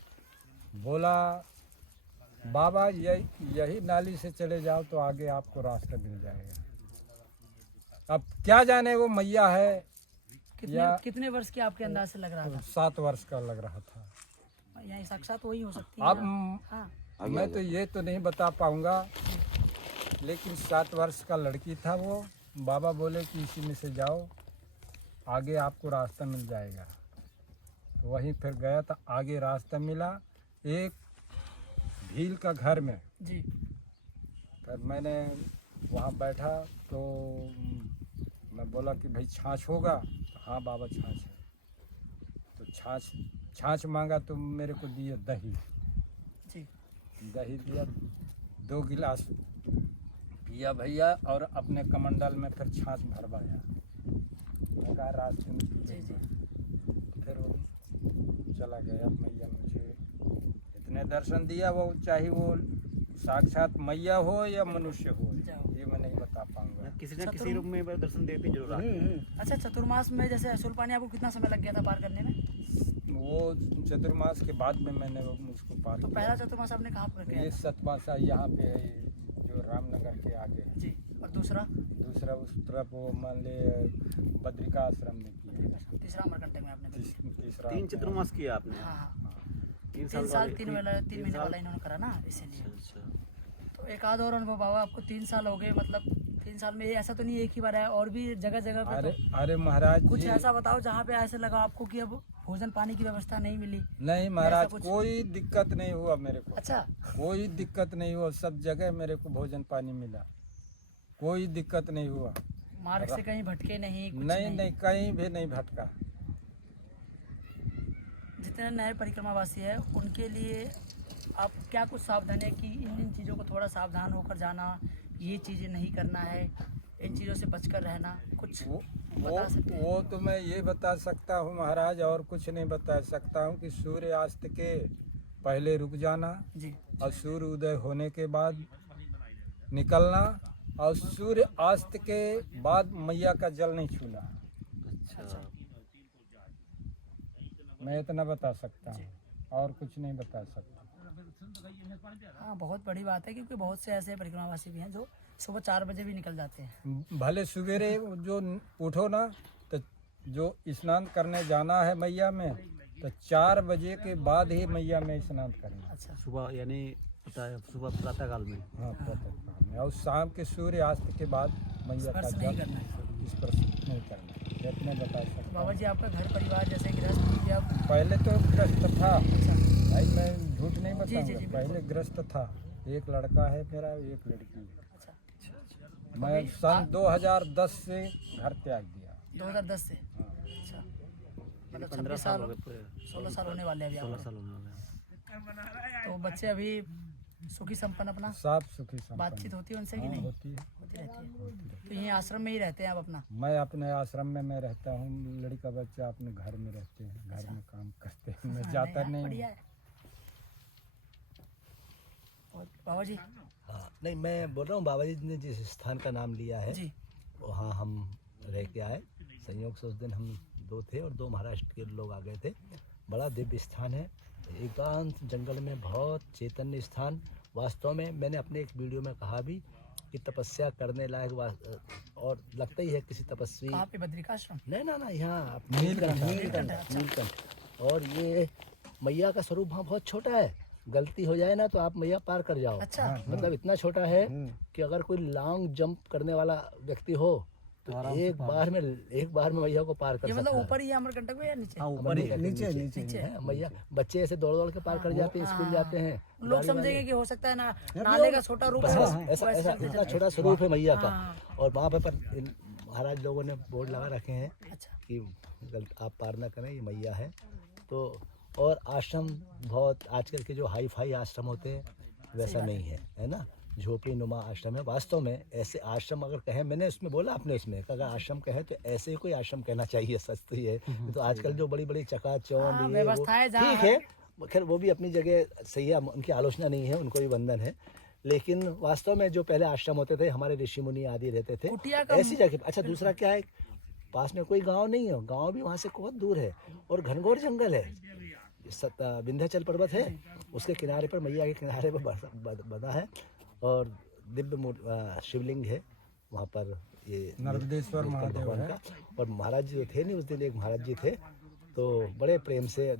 बोला बाबा यही नाली से चले जाओ तो आगे आपको रास्ता मिल जाएगा। अब क्या जाने वो मैया है कितने वर्ष की आपके अंदाज से लग रहा था? 7 वर्ष का लग रहा था। यहाँ साक्षात वही हो सकती है अब ना? हाँ, मैं तो ये तो नहीं बता पाऊंगा, लेकिन 7 वर्ष का लड़की था वो। बाबा बोले कि इसी में से जाओ, आगे आपको रास्ता मिल जाएगा। तो वहीं फिर गया था, आगे रास्ता मिला एक भील का घर में। जी, फिर मैंने वहाँ बैठा तो मैं बोला कि भाई छाछ होगा? तो हाँ बाबा छाछ है। तो छाछ मांगा तो मेरे को दिए दही। जी, दही दिया, 2 गिलास पिया भैया, और अपने कमंडल में फिर छाछ भरवाया। मैं कहा रास्ते में जी, जी, फिर वो चला गया। मैया मुझे इतने दर्शन दिया, वो चाहे वो साक्षात मैया हो या मनुष्य हो, ये मैं नहीं बता पाऊंगा। किसी न किसी रूप में दर्शन देती जरूर आते हैं। अच्छा, चतुर्मास में जैसे असुल पानी आपको कितना समय लग गया था पार करने में? वो चतुर्मास के बाद में मैंने वो उसको पार तो किया। पहला चतुर्मास आपने कहाँ पर किया ये था? सतमासा यहाँ पे है, जो रामनगर के आगे है। जी, और दूसरा? दूसरा उस तरफ वो मान ले बद्रिका आश्रम में किया। तीसरा अमरकंटक में आपने किया? तीसरा 3 चतुर्मास किया आपने। हाँ, हाँ, 3 3 साल 3 वाले- महीने वाला इन्होंने करा ना, इसीलिए। अच्छा। तो एक आध और अनुभव बाबा, आपको 3 साल हो गए, मतलब 3 साल में ऐसा तो नहीं एक ही बार है, और भी जगह जगह पे अरे तो अरे महाराज कुछ जी, ऐसा बताओ जहाँ पे ऐसे लगा आपको कि अब भोजन पानी की व्यवस्था नहीं मिली? नहीं महाराज, ऐसा कुछ? कोई दिक्कत नहीं हुआ मेरे को। अच्छा, कोई दिक्कत नहीं हुआ, सब जगह मेरे को भोजन पानी मिला, कोई दिक्कत नहीं हुआ। मार्ग से कहीं भटके नहीं? कुछ नहीं नहीं, कहीं भी नहीं भटका। जितने नए परिक्रमावासी है उनके लिए आप क्या कुछ सावधानी है कि इन चीज़ों को थोड़ा सावधान होकर जाना, ये चीज़ें नहीं करना है, इन चीज़ों से बचकर रहना, कुछ बता सकते हैं? वो तो मैं ये बता सकता हूँ महाराज, और कुछ नहीं बता सकता हूँ कि सूर्यास्त के पहले रुक जाना, जी, और सूर्य उदय होने के बाद निकलना, और सूर्य अस्त के बाद मैया का जल नहीं छूना। अच्छा। मैं इतना बता सकता हूँ, और कुछ नहीं बता सकता। हाँ, बहुत बड़ी बात है, क्योंकि बहुत से ऐसे परिक्रमावासी भी हैं जो सुबह 4 बजे भी निकल जाते हैं। भले सवेरे जो उठो ना, तो जो स्नान करने जाना है मैया में, तो 4 बजे के बाद ही मैया में स्नान करना। अच्छा, सुबह यानी सुबह प्रातः काल में। हाँ, प्रातः में, और शाम के सूर्यास्त के बाद मैया का स्पर्श नहीं जल करना है। स्पर्श नहीं करना। इतना बता सकता हूँ। बाबा जी, आपका घर परिवार जैसे गृहस्थ जब पहले तो ग्रस्त था अच्छा, भाई, मैं झूठ नहीं जी, बताऊंगा। जी, पहले ग्रस्त था, एक लड़का है मेरा, एक लड़की है। अच्छा, मैं सन 2010 से घर त्याग दिया। 2010 से? हाँ। अच्छा, मतलब 15 26 साल साल, हो गए पूरे। 16 साल होने वाले हैं अभी 16 आपको। साल होने वाले हैं। तो बच्चे अभी सुखी संपन्न अपना साफ सुखी संपन्न। बातचीत होती है उनसे कि हाँ, नहीं? होती है। होती रहती है। तो यहीं आश्रम में ही रहते हैं आप अपना? मैं अपने आश्रम में मैं रहता हूँ, लड़का बच्चा अपने घर में रहते हैं, घर में काम करते हैं, मैं जाता यार, नहीं बढ़िया हूँ। है। और बाबा जी? हाँ, नहीं मैं बोल रहा हूँ, बाबा जी ने जिस स्थान का नाम लिया है जी, वहाँ हम रह के आए। संयोग से उस दिन हम 2 थे और 2 महाराष्ट्र के लोग आ गए थे। बड़ा दिव्य स्थान है, एकांत जंगल में, बहुत चैतन्य स्थान। वास्तव में मैंने अपने एक वीडियो में कहा भी कि तपस्या करने लायक और लगता ही है किसी तपस्वी। कहाँ पे? बद्रिकाश्रम? नहीं ना, यहाँ नीलकंठ। नीलकंठ। और ये मैया का स्वरूप वहाँ बहुत छोटा है, गलती हो जाए ना तो आप मैया पार कर जाओ। अच्छा, मतलब इतना छोटा है कि अगर कोई लॉन्ग जंप करने वाला व्यक्ति हो तो एक बार में मैया को पार कर ये सकता मतलब है। ऊपर ही है अमरकंटक में या नीचे? ऊपर ही नीचे है मैया। बच्चे ऐसे दौड़ दौड़ के पार कर जाते हैं, स्कूल जाते हैं। लोग समझेंगे कि हो सकता है ना नाले का छोटा रूप है, ऐसा इतना छोटा स्वरूप है मैया का। और वहाँ पे महाराज लोगों ने बोर्ड लगा रखे हैं अच्छा। कि आप पार ना करें, ये मैया है। तो और आश्रम बहुत आजकल के जो हाई फाई आश्रम होते हैं वैसा नहीं है, है ना, झोपड़ी नुमा आश्रम है। वास्तव में ऐसे आश्रम अगर कहें, मैंने उसमें बोला, आपने उसमें अगर आश्रम कहें तो ऐसे ही कोई आश्रम कहना चाहिए, सच तो ये है। तो आजकल जो बड़ी बड़ी चकाचौंध ये वो ठीक है, खैर वो भी अपनी जगह सही है, उनकी आलोचना नहीं है, उनको भी वंदन है। लेकिन वास्तव में जो पहले आश्रम होते थे, हमारे ऋषि मुनि आदि रहते थे ऐसी जगह। अच्छा, दूसरा क्या है, पास में कोई गांव नहीं है, गांव भी वहाँ से बहुत दूर है और घनघोर जंगल है। विंध्याचल पर्वत है, उसके किनारे पर, मैया के किनारे पर बना है और दिव्य शिवलिंग है वहाँ पर, ये नर्मदेश्वर महादेव है। और महाराज जी जो थे नहीं, उस दिन एक महाराज जी थे, तो बड़े प्रेम से,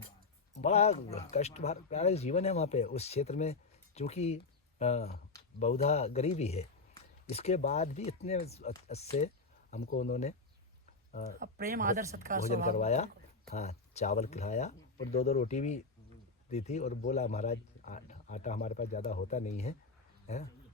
बड़ा कष्ट भरा जीवन है वहाँ पे उस क्षेत्र में, क्योंकि बहुधा गरीबी है। इसके बाद भी इतने अच्छे हमको उन्होंने प्रेम आदर सत्कार भोजन करवाया, हाँ, चावल खिलाया और 2-2 रोटी भी दी थी और बोला महाराज आटा हमारे पास ज़्यादा होता नहीं है,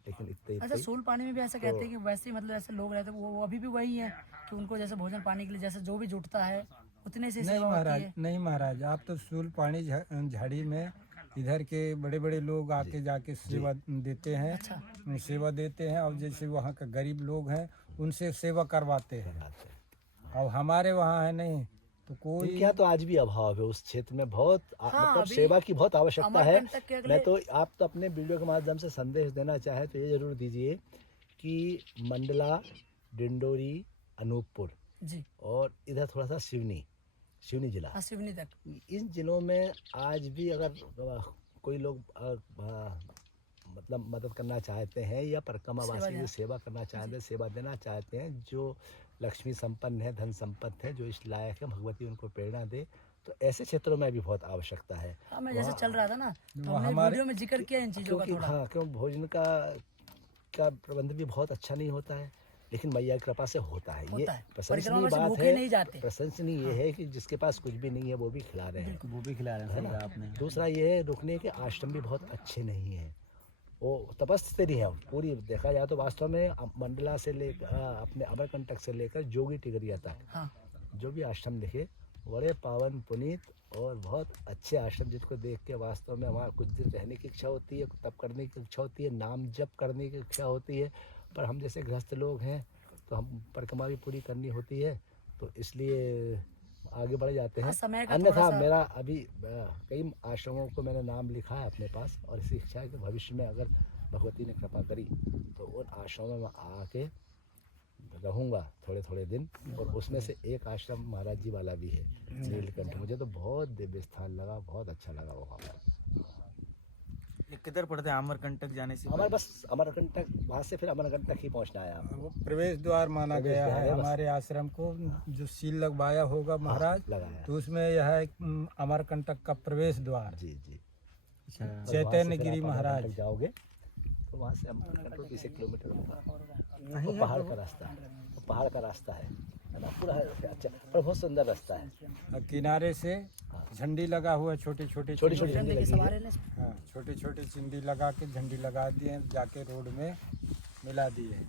लेकिन इतने। अच्छा, सूल पानी में भी ऐसा कहते हैं कि वैसे ही, मतलब ऐसे लोग रहते हैं वो अभी भी वही है कि उनको जैसे भोजन पानी के लिए जैसे जो भी जुटता है उतने से नहीं महाराज, नहीं महाराज, आप तो सूल पानी झाड़ी में इधर के बड़े बड़े लोग आके जाके सेवा देते हैं। अच्छा। सेवा देते हैं, और जैसे वहाँ का गरीब लोग हैं उनसे सेवा करवाते हैं। और हमारे वहाँ है नहीं, तो कोई क्या, तो आज भी अभाव है उस क्षेत्र में, बहुत मतलब सेवा की बहुत आवश्यकता है। मैं तो आप तो अपने वीडियो के माध्यम से संदेश देना चाहे तो ये जरूर दीजिए कि मंडला, डिंडोरी, अनूपपुर जी, और इधर थोड़ा सा सिवनी जिला, सिवनी तक, इन जिलों में आज भी अगर कोई लोग मतलब मदद करना चाहते हैं या परिक्रमावासी की सेवा करना चाहते हैं, सेवा देना चाहते हैं, जो लक्ष्मी संपन्न है, धन संपन्न है, जो इस लायक है, भगवती उनको प्रेरणा दे, तो ऐसे क्षेत्रों में भी बहुत आवश्यकता है। हाँ, मैं जैसे चल रहा था ना, तो हमने वीडियो में जिक्र किया इन चीजों का थोड़ा। हाँ, क्यों भोजन का प्रबंध भी बहुत अच्छा नहीं होता है, लेकिन मैया की कृपा से होता है। ये प्रशंसनीय बात है। प्रशंसनीय ये है कि जिसके पास कुछ भी नहीं है वो भी खिला रहे हैं, वो भी खिला रहे हैं आपने। दूसरा ये है, रुकने के आश्रम भी बहुत अच्छे नहीं है, वो तपस्या नहीं है पूरी। देखा जाए तो वास्तव में मंडला से लेकर अपने अमरकंटक से लेकर जोगी टिगरिया तक जो भी आश्रम दिखे, बड़े पावन पुनीत और बहुत अच्छे आश्रम, जिसको देख के वास्तव में वहाँ कुछ दिन रहने की इच्छा होती है, तप करने की इच्छा होती है, नाम जप करने की इच्छा होती है। पर हम जैसे गृहस्थ लोग हैं तो हम परिक्रमा भी पूरी करनी होती है, तो इसलिए आगे बढ़ जाते हैं। अन्यथा मेरा अभी कई आश्रमों को मैंने नाम लिखा है अपने पास, और इसी इच्छा है कि भविष्य में अगर भगवती ने कृपा करी तो उन आश्रमों में आके रहूँगा थोड़े दिन। और उसमें से एक आश्रम महाराज जी वाला भी है, नीलकंठ। मुझे तो बहुत दिव्य स्थान लगा, बहुत अच्छा लगा वो। ये किधर पड़ते हैं अमरकंटक जाने से? हमारे बस अमरकंटक, वहाँ से फिर अमरकंटक ही पहुँचना है। वो प्रवेश द्वार माना गया है हमारे आश्रम को, जो सील लगवाया होगा महाराज, तो उसमें यह है अमरकंटक का प्रवेश द्वार। जी जी, चैतन्य गिरी महाराज जाओगे तो वहाँ से अमरकंटक 20 किलोमीटर होगा, वो पहाड़ का रास्ता है, वो पहाड़ का रास्ता है ना, पूरा अच्छा, पर बहुत सुंदर रास्ता है। किनारे से झंडी लगा हुआ है, छोटी छोटी झंडी लगी है। हाँ, छोटी झंडी लगा के, झंडी लगा दिए, जाके रोड में मिला दिए।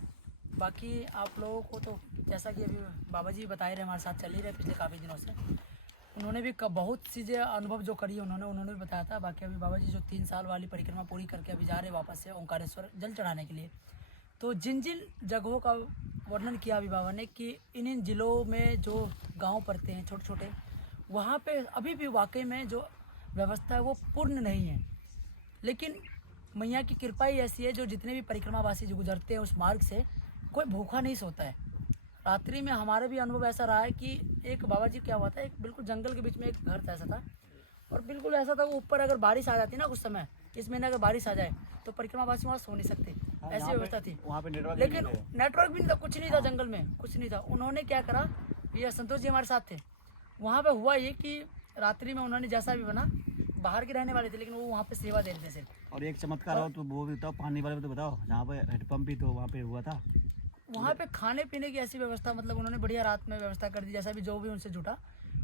बाकी आप लोगों को तो जैसा कि अभी बाबा जी बता रहे, हमारे साथ चल ही रहे पिछले काफ़ी दिनों से, उन्होंने भी बहुत चीज़ें अनुभव जो करी उन्होंने भी बताया था। बाकी अभी बाबा जी जो 3 साल वाली परिक्रमा पूरी करके अभी जा रहे वापस से ओंकारेश्वर जल चढ़ाने के लिए, तो जिन जगहों का वर्णन किया अभी बाबा ने कि इन ज़िलों में जो गांव पड़ते हैं छोटे छोटे, वहाँ पे अभी भी वाकई में जो व्यवस्था है वो पूर्ण नहीं है। लेकिन मैया की कृपा ही ऐसी है, जो जितने भी परिक्रमावासी जो गुजरते हैं उस मार्ग से, कोई भूखा नहीं सोता है। रात्रि में हमारा भी अनुभव ऐसा रहा है कि एक बाबा जी क्या हुआ था, एक बिल्कुल जंगल के बीच में एक घर था, ऐसा था, और बिल्कुल ऐसा था, वो ऊपर अगर बारिश आ जाती ना कुछ समय, इस महीने अगर बारिश आ जाए तो परिक्रमावासी वहाँ सो नहीं सकते, ऐसी व्यवस्था थी वहाँ पे। लेकिन नेटवर्क भी नहीं था, कुछ नहीं था, जंगल में कुछ नहीं था। उन्होंने क्या करा, ये संतोष जी हमारे साथ थे, वहाँ पे हुआ ये कि रात्रि में उन्होंने जैसा भी बना, बाहर के रहने वाले थे लेकिन वो वहाँ पे सेवा दे रहे थे सिर्फ। और एक चमत्कार हो तो वो भी बताओ, पानी वाले तो बताओ, जहाँ पे हेडपम्प भी तो वहाँ पे हुआ था। वहाँ पे खाने पीने की ऐसी व्यवस्था, मतलब उन्होंने बढ़िया रात में व्यवस्था कर दी, जैसा भी जो भी उनसे जुटा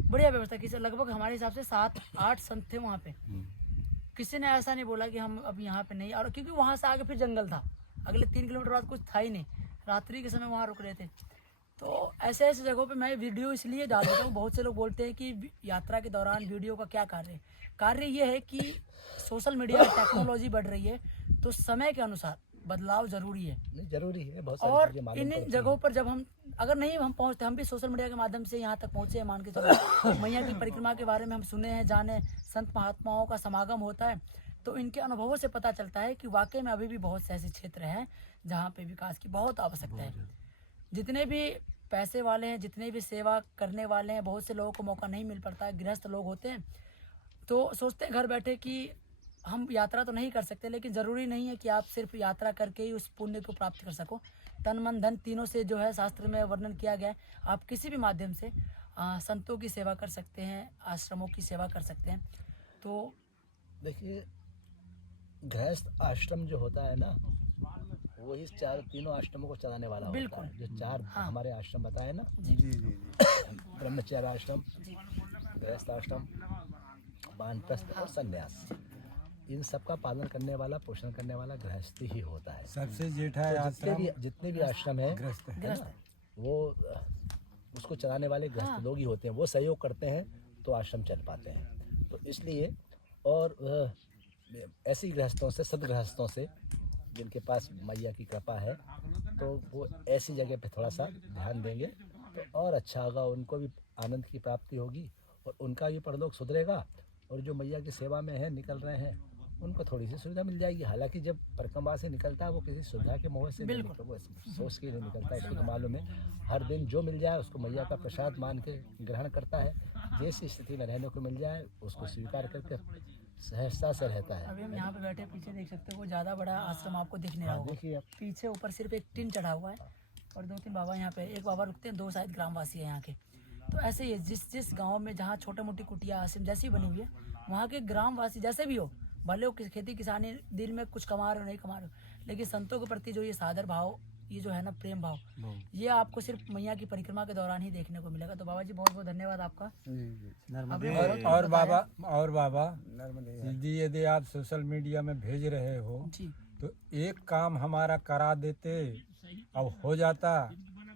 बढ़िया व्यवस्था की। लगभग हमारे हिसाब से 7-8 संत थे वहाँ पे। किसी ने ऐसा नहीं बोला कि हम अब यहाँ पे नहीं, और क्योंकि वहाँ से आगे फिर जंगल था, अगले 3 किलोमीटर बाद कुछ था ही नहीं, रात्रि के समय वहाँ रुक रहे थे। तो ऐसे ऐसे जगहों पे मैं वीडियो इसलिए डाल देता हूँ। बहुत से लोग बोलते हैं कि यात्रा के दौरान वीडियो का क्या कार्य है। कार्य ये है कि सोशल मीडिया टेक्नोलॉजी बढ़ रही है, तो समय के अनुसार बदलाव जरूरी है। नहीं जरूरी है, बहुत सारी और चीजें मालूम इन पड़ती जगहों पर जब हम अगर नहीं हम पहुंचते, हम भी सोशल मीडिया के माध्यम से यहाँ तक पहुंचे हैं, मान के चलो मैया की परिक्रमा के बारे में हम सुने हैं, जाने संत महात्माओं का समागम होता है, तो इनके अनुभवों से पता चलता है कि वाकई में अभी भी बहुत से ऐसे क्षेत्र हैं जहाँ पे विकास की बहुत आवश्यकता है। जितने भी पैसे वाले हैं, जितने भी सेवा करने वाले हैं, बहुत से लोगों को मौका नहीं मिल पाता है, गृहस्थ लोग होते हैं तो सोचते हैं घर बैठे कि हम यात्रा तो नहीं कर सकते, लेकिन ज़रूरी नहीं है कि आप सिर्फ यात्रा करके ही उस पुण्य को प्राप्त कर सको। तन मन धन तीनों से जो है शास्त्र में वर्णन किया गया है। आप किसी भी माध्यम से संतों की सेवा कर सकते हैं, आश्रमों की सेवा कर सकते हैं। तो देखिए गृहस्थ आश्रम जो होता है ना, वही तीनों आश्रमों को चलाने वाला होता है। जो चार हमारे आश्रम बताए ना, ब्रह्मचर्य आश्रम, गृहस्थ आश्रम, वानप्रस्थ और संन्यास, इन सब का पालन करने वाला, पोषण करने वाला गृहस्थ ही होता है। सबसे जेठा जितने भी आश्रम है ना, वो उसको चलाने वाले गृहस्थ लोग ही होते हैं। वो सहयोग करते हैं तो आश्रम चल पाते हैं। तो इसलिए और ऐसे गृहस्थों से, सदगृहस्थों से जिनके पास मैया की कृपा है, तो वो ऐसी जगह पे थोड़ा सा ध्यान देंगे तो और अच्छा होगा। उनको भी आनंद की प्राप्ति होगी और उनका भी परलोक सुधरेगा। और जो मैया की सेवा में है, निकल रहे हैं, उनको थोड़ी सी सुविधा मिल जाएगी। हालांकि जब परिक्रमा से निकलता है वो किसी सुविधा के मोह से नहीं निकलता, वो सोच के नहीं निकलता है। उसको मालूम है हर दिन जो मिल जाए उसको मैया का प्रसाद मान के ग्रहण करता है। जैसी स्थिति में रहने को मिल जाए उसको स्वीकार करके सहजता से रहता है। अभी हम यहाँ पे बैठे, पीछे देख सकते हो वो ज़्यादा बड़ा आश्रम आपको दिखने रहा होगा। देखिए पीछे ऊपर सिर्फ एक टिन चढ़ा हुआ है और 2-3 बाबा यहाँ पे, एक बाबा रुकते हैं, 2 शायद ग्रामवासी है यहाँ के। तो ऐसे ही है, जिस गांव में जहाँ छोटे मोटी कुटिया आश्रम जैसी बनी हुई है, वहाँ के ग्रामवासी जैसे भी हो, भले वो खेती किसानी दिल में कुछ कमा रहे हो नहीं कमा रहे हो, लेकिन संतों के प्रति जो ये सादर भाव, ये जो है ना प्रेम भाव, ये आपको सिर्फ मैया की परिक्रमा के दौरान ही देखने को मिलेगा। तो बाबा जी बहुत बहुत धन्यवाद आपका। और बाबा यदि आप सोशल मीडिया में भेज रहे हो जी, तो एक काम हमारा करा देते, अब हो जाता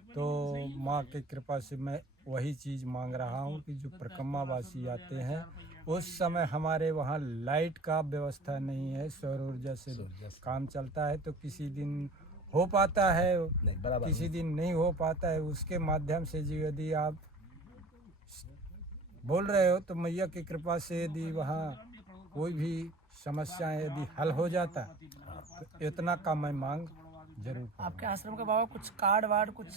तो माँ की कृपा से मैं वही चीज़ मांग रहा हूँ कि जो परिक्रमा वासी आते हैं उस समय हमारे वहाँ लाइट का व्यवस्था नहीं है, सौर ऊर्जा से काम चलता है, तो किसी दिन हो पाता है, किसी दिन नहीं हो पाता है। उसके माध्यम से जी यदि आप बोल रहे हो तो मैया की कृपा से यदि वहाँ कोई भी समस्याएं यदि हल हो जाता तो इतना का मैं मांग जरूर। आपके आश्रम का बाबा कुछ कार्ड वार्ड, कुछ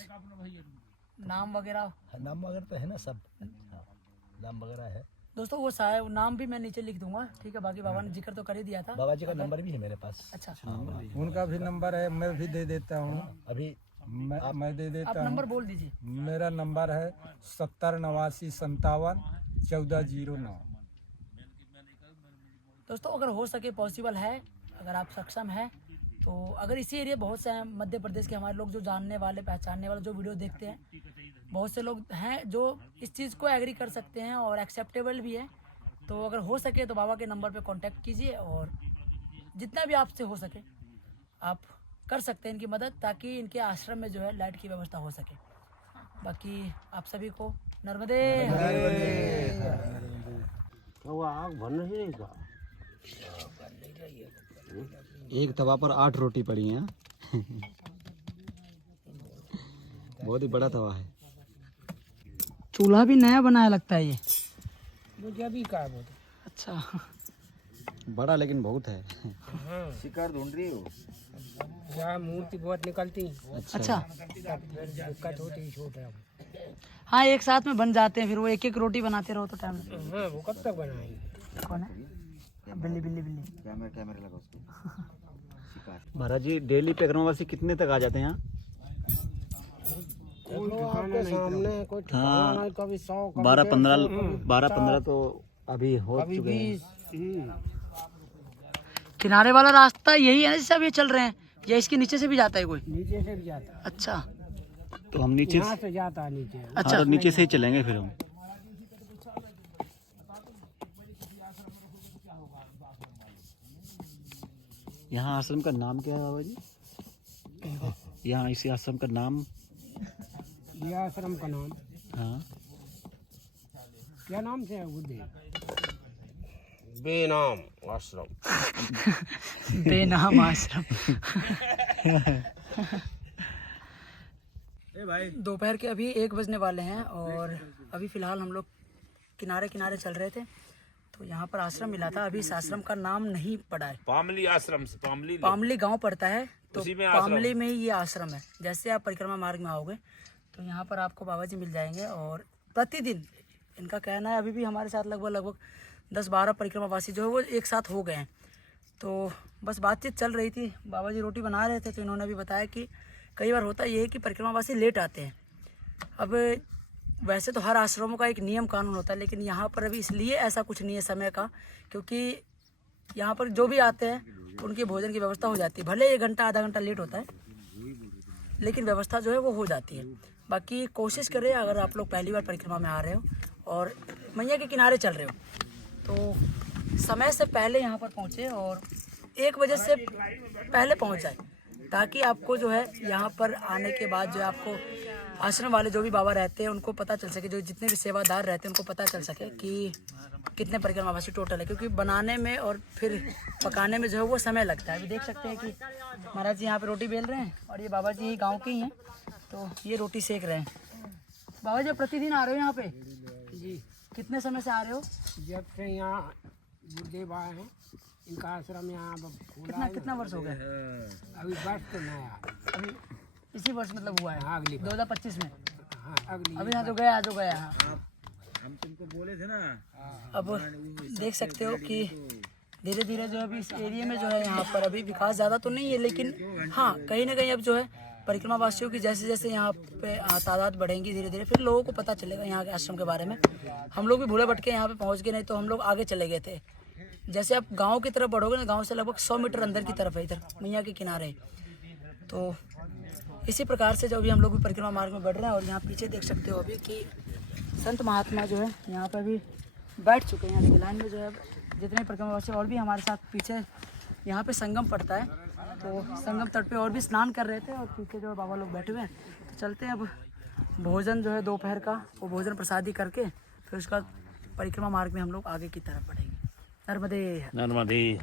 नाम वगैरह? नाम वगैरह तो है ना, सब नाम वगैरह है दोस्तों। वो शायद नाम भी मैं नीचे लिख दूंगा, ठीक है। बाकी बाबा ने जिक्र तो कर ही दिया था। बाबा जी का नंबर भी है मेरे पास। अच्छा, उनका भी नंबर है, मैं भी दे देता हूँ। अभी मैं दे आप देता हूँ। नंबर बोल दीजिए। मेरा नंबर है 7089571409। दोस्तों अगर हो सके, पॉसिबल है, अगर आप सक्षम हैं तो, अगर इसी एरिया बहुत से हैं मध्य प्रदेश के हमारे लोग जो जानने वाले, पहचानने वाले, जो वीडियो देखते हैं, बहुत से लोग हैं जो इस चीज़ को एग्री कर सकते हैं और एक्सेप्टेबल भी है। तो अगर हो सके तो बाबा के नंबर पे कांटेक्ट कीजिए और जितना भी आपसे हो सके आप कर सकते हैं इनकी मदद, ताकि इनके आश्रम में जो है लाइट की व्यवस्था हो सके। बाकी आप सभी को नर्मदे। एक तवा पर 8 रोटी पड़ी हैं। बहुत ही बड़ा तवा है। चूल्हा भी नया बनाया लगता है ये। मुझे अभी का है अच्छा, बड़ा लेकिन बहुत है। शिकार ढूंढ रही हो? क्या मूर्ति बहुत निकलती, अच्छा। दिक्कत होती छोटा। हाँ, एक साथ में बन जाते हैं, फिर वो एक एक रोटी बनाते रहो तो टाइम लगता है। हाँ, वो कब तक बनाएंगे? कौन है? बिल्ली बिल्ली बिल्ली। कैमरा लगा उसको। महाराज जी डेली परिक्रमावासी कितने तक आ जाते हैं यहाँ? आपके सामने कोई ठिकाना नहीं, कभी 100, 12-15 तो अभी हो चुके हैं। किनारे वाला रास्ता यही है ना जिससे अब ये चल रहे हैं, या इसके नीचे से भी जाता है कोई? नीचे से भी जाता है। अच्छा, तो हम नीचे यहाँ से जाता है नीचे। अच्छा, तो नीचे से ही चलेंगे फिर हम। यहाँ आश्रम का नाम क्या है बाबा जी? यहाँ इसी आश्रम का नाम? ये आश्रम का नाम हाँ क्या नाम से है बुद्धि? बेनाम आश्रम। बेनाम आश्रम। दोपहर के अभी 1 बजने वाले हैं और अभी फ़िलहाल हम लोग किनारे किनारे चल रहे थे तो यहाँ पर आश्रम मिला था। अभी इस आश्रम का नाम नहीं पड़ा है। पामली आश्रम से पामली गांव पड़ता है तो उसी में आश्रम। पामली में ही ये आश्रम है। जैसे आप परिक्रमा मार्ग में आओगे तो यहाँ पर आपको बाबा जी मिल जाएंगे और प्रतिदिन इनका कहना है, अभी भी हमारे साथ लगभग 10-12 परिक्रमावासी जो है वो एक साथ हो गए हैं। तो बस बातचीत चल रही थी, बाबा जी रोटी बना रहे थे तो इन्होंने भी बताया कि कई बार होता ये है कि परिक्रमावासी लेट आते हैं। अब वैसे तो हर आश्रमों का एक नियम कानून होता है, लेकिन यहाँ पर अभी इसलिए ऐसा कुछ नहीं है समय का, क्योंकि यहाँ पर जो भी आते हैं उनके भोजन की व्यवस्था हो जाती है। भले 1 घंटा आधा घंटा लेट होता है लेकिन व्यवस्था जो है वो हो जाती है। बाकी कोशिश करें, अगर आप लोग पहली बार परिक्रमा में आ रहे हो और मैया के किनारे चल रहे हो तो समय से पहले यहाँ पर पहुँचे और 1 बजे से पहले पहुँच जाए, ताकि आपको जो है यहाँ पर आने के बाद जो है आपको आश्रम वाले जो भी बाबा रहते हैं उनको पता चल सके, जो जितने भी सेवादार रहते हैं उनको पता चल सके कि कितने परिक्रमावासी टोटल है। क्योंकि बनाने में और फिर पकाने में जो है वो समय लगता है। अभी देख सकते हैं कि महाराज जी यहाँ पे रोटी बेल रहे हैं और ये बाबा जी गांव के ही हैं तो ये रोटी सेक रहे हैं। बाबा जी प्रतिदिन आ रहे हो यहाँ पे? जी। कितने समय से आ रहे हो? जब से यहाँ बुद्धदेव आए हैं, इनका आश्रम यहाँ कितना वर्ष हो गए? अभी वर्ष तो नया, अभी इसी वर्ष मतलब हुआ है? हाँ, अगली 2025 में। हाँ अगली। अभी यहाँ जो गया हाँ। हम तुमको बोले थे ना। अब देख सकते हो कि धीरे धीरे जो अभी इस एरिया में जो है यहाँ पर अभी विकास ज़्यादा तो नहीं है, लेकिन हाँ कहीं ना कहीं अब जो है परिक्रमा वासियों की जैसे जैसे यहाँ पे तादाद बढ़ेंगी धीरे धीरे फिर लोगों को पता चलेगा यहाँ के आश्रम के बारे में। हम लोग भी भूले भटके यहाँ पे पहुँच गए, नहीं तो हम लोग आगे चले गए थे। जैसे आप गांव की तरफ बढ़ोगे ना, गांव से लगभग 100 मीटर अंदर की तरफ है, इधर मैया के किनारे। तो इसी प्रकार से जो अभी हम लोग भी परिक्रमा मार्ग में बढ़ रहे हैं और यहाँ पीछे देख सकते हो अभी कि संत महात्मा जो है यहाँ पर अभी बैठ चुके हैं। यहाँ लाइन में जो है जितने परिक्रमावासी और भी हमारे साथ पीछे यहाँ पे संगम पड़ता है तो संगम तट पे और भी स्नान कर रहे थे और पीछे जो बाबा लोग बैठे हुए हैं। तो चलते हैं अब भोजन जो है दोपहर का वो भोजन प्रसादी करके फिर उसका परिक्रमा मार्ग में हम लोग आगे की तरफ बढ़ेंगे। नर्मदे नर्मदे।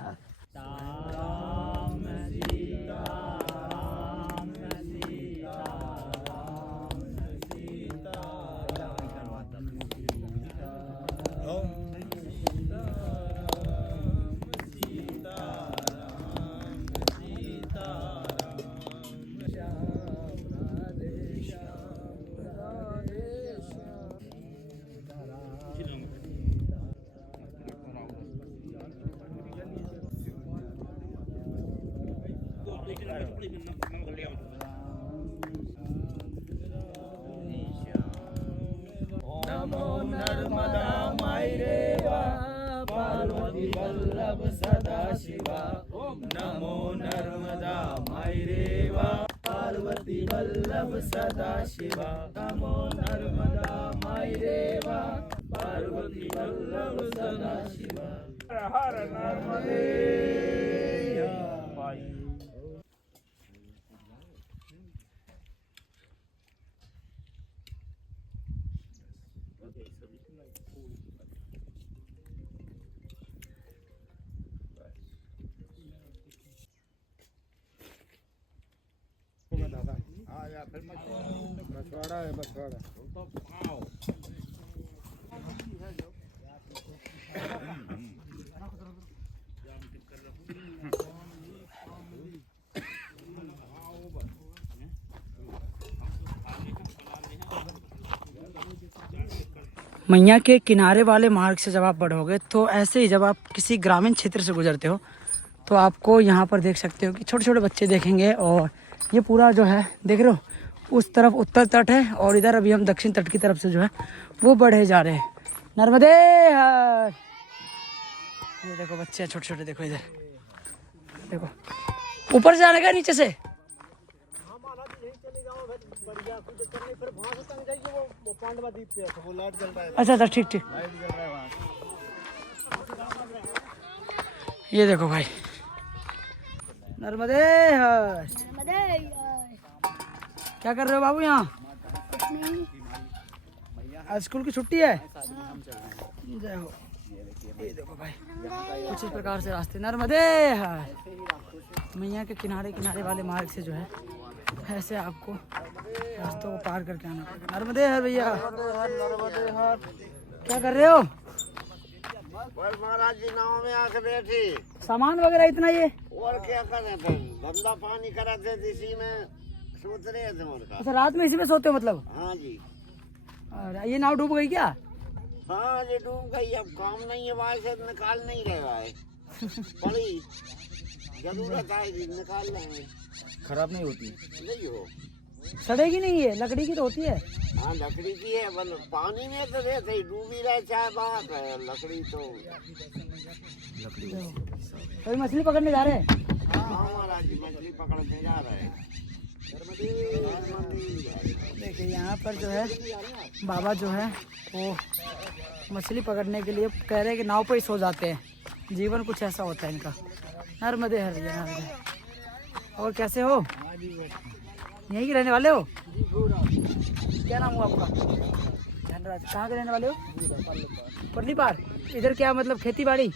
नमो नर्मदा माई रेवा पार्वती वल्लभ सदा शिवा। नमो नर्मदा माई रेवा पार्वती वल्लभ सदा शिवा। नमो नर्मदा माई रेवा पार्वती वल्लभ सदा शिवा। हर नर्मदे। बछवाड़ा है बछवाड़ा। मैया के किनारे वाले मार्ग से जब आप बढ़ोगे तो ऐसे ही जब आप किसी ग्रामीण क्षेत्र से गुजरते हो तो आपको यहाँ पर देख सकते हो कि छोटे छोटे बच्चे देखेंगे और ये पूरा जो है देख रहे हो उस तरफ उत्तर तट है और इधर अभी हम दक्षिण तट की तरफ से जो है वो बढ़े जा रहे हैं। नर्मदे हर। ये देखो बच्चे छोटे छोटे, देखो इधर देखो ऊपर से आने का नीचे से। अच्छा अच्छा ठीक ठीक। ये देखो भाई नर्मदे हर। क्या कर रहे हो बाबू यहाँ? आज स्कूल की छुट्टी है। जय हो। ये देखो भाई कुछ इस प्रकार से रास्ते नर्मदे है मैया के किनारे किनारे वाले मार्ग से जो है ऐसे आपको रास्तों को पार करके आना पड़ेगा। नर्मदे हर भैया क्या कर रहे हो? महाराज जी नाव में आके बैठी सामान वगैरह इतना ये और क्या कर रहे थे, धंधा पानी करा थे, इसी में सोच रहे थे और का। अच्छा रात में इसी में सोते हो मतलब? हाँ जी। और ये नाव डूब गई क्या? हाँ जी डूब गई, अब काम नहीं है, वहाँ से निकाल नहीं रहा है। बड़ी जरूरत आएगी निकाल लेंगे। खराब नहीं होती। नहीं हो सड़ेगी नहीं, है लकड़ी की तो होती है। हाँ लकड़ी की है, पानी में तो रहते ही डूबी रहे चाहे बात है, लकड़ी तो। अभी मछली पकड़ने जा रहे हैं। हाँ महाराज जी मछली पकड़ने जा रहे हैं। देखिए यहाँ पर जो है बाबा जो है वो मछली पकड़ने के लिए कह रहे हैं कि नाव पर ही सो जाते हैं। जीवन कुछ ऐसा होता है इनका। नर्मदे हर नर्मदे। और कैसे हो? यहीं के रहने वाले हो? क्या नाम हुआ आपका? धनराज। कहाँ के रहने वाले हो? पल्ली पार। इधर क्या मतलब खेती बाड़ी?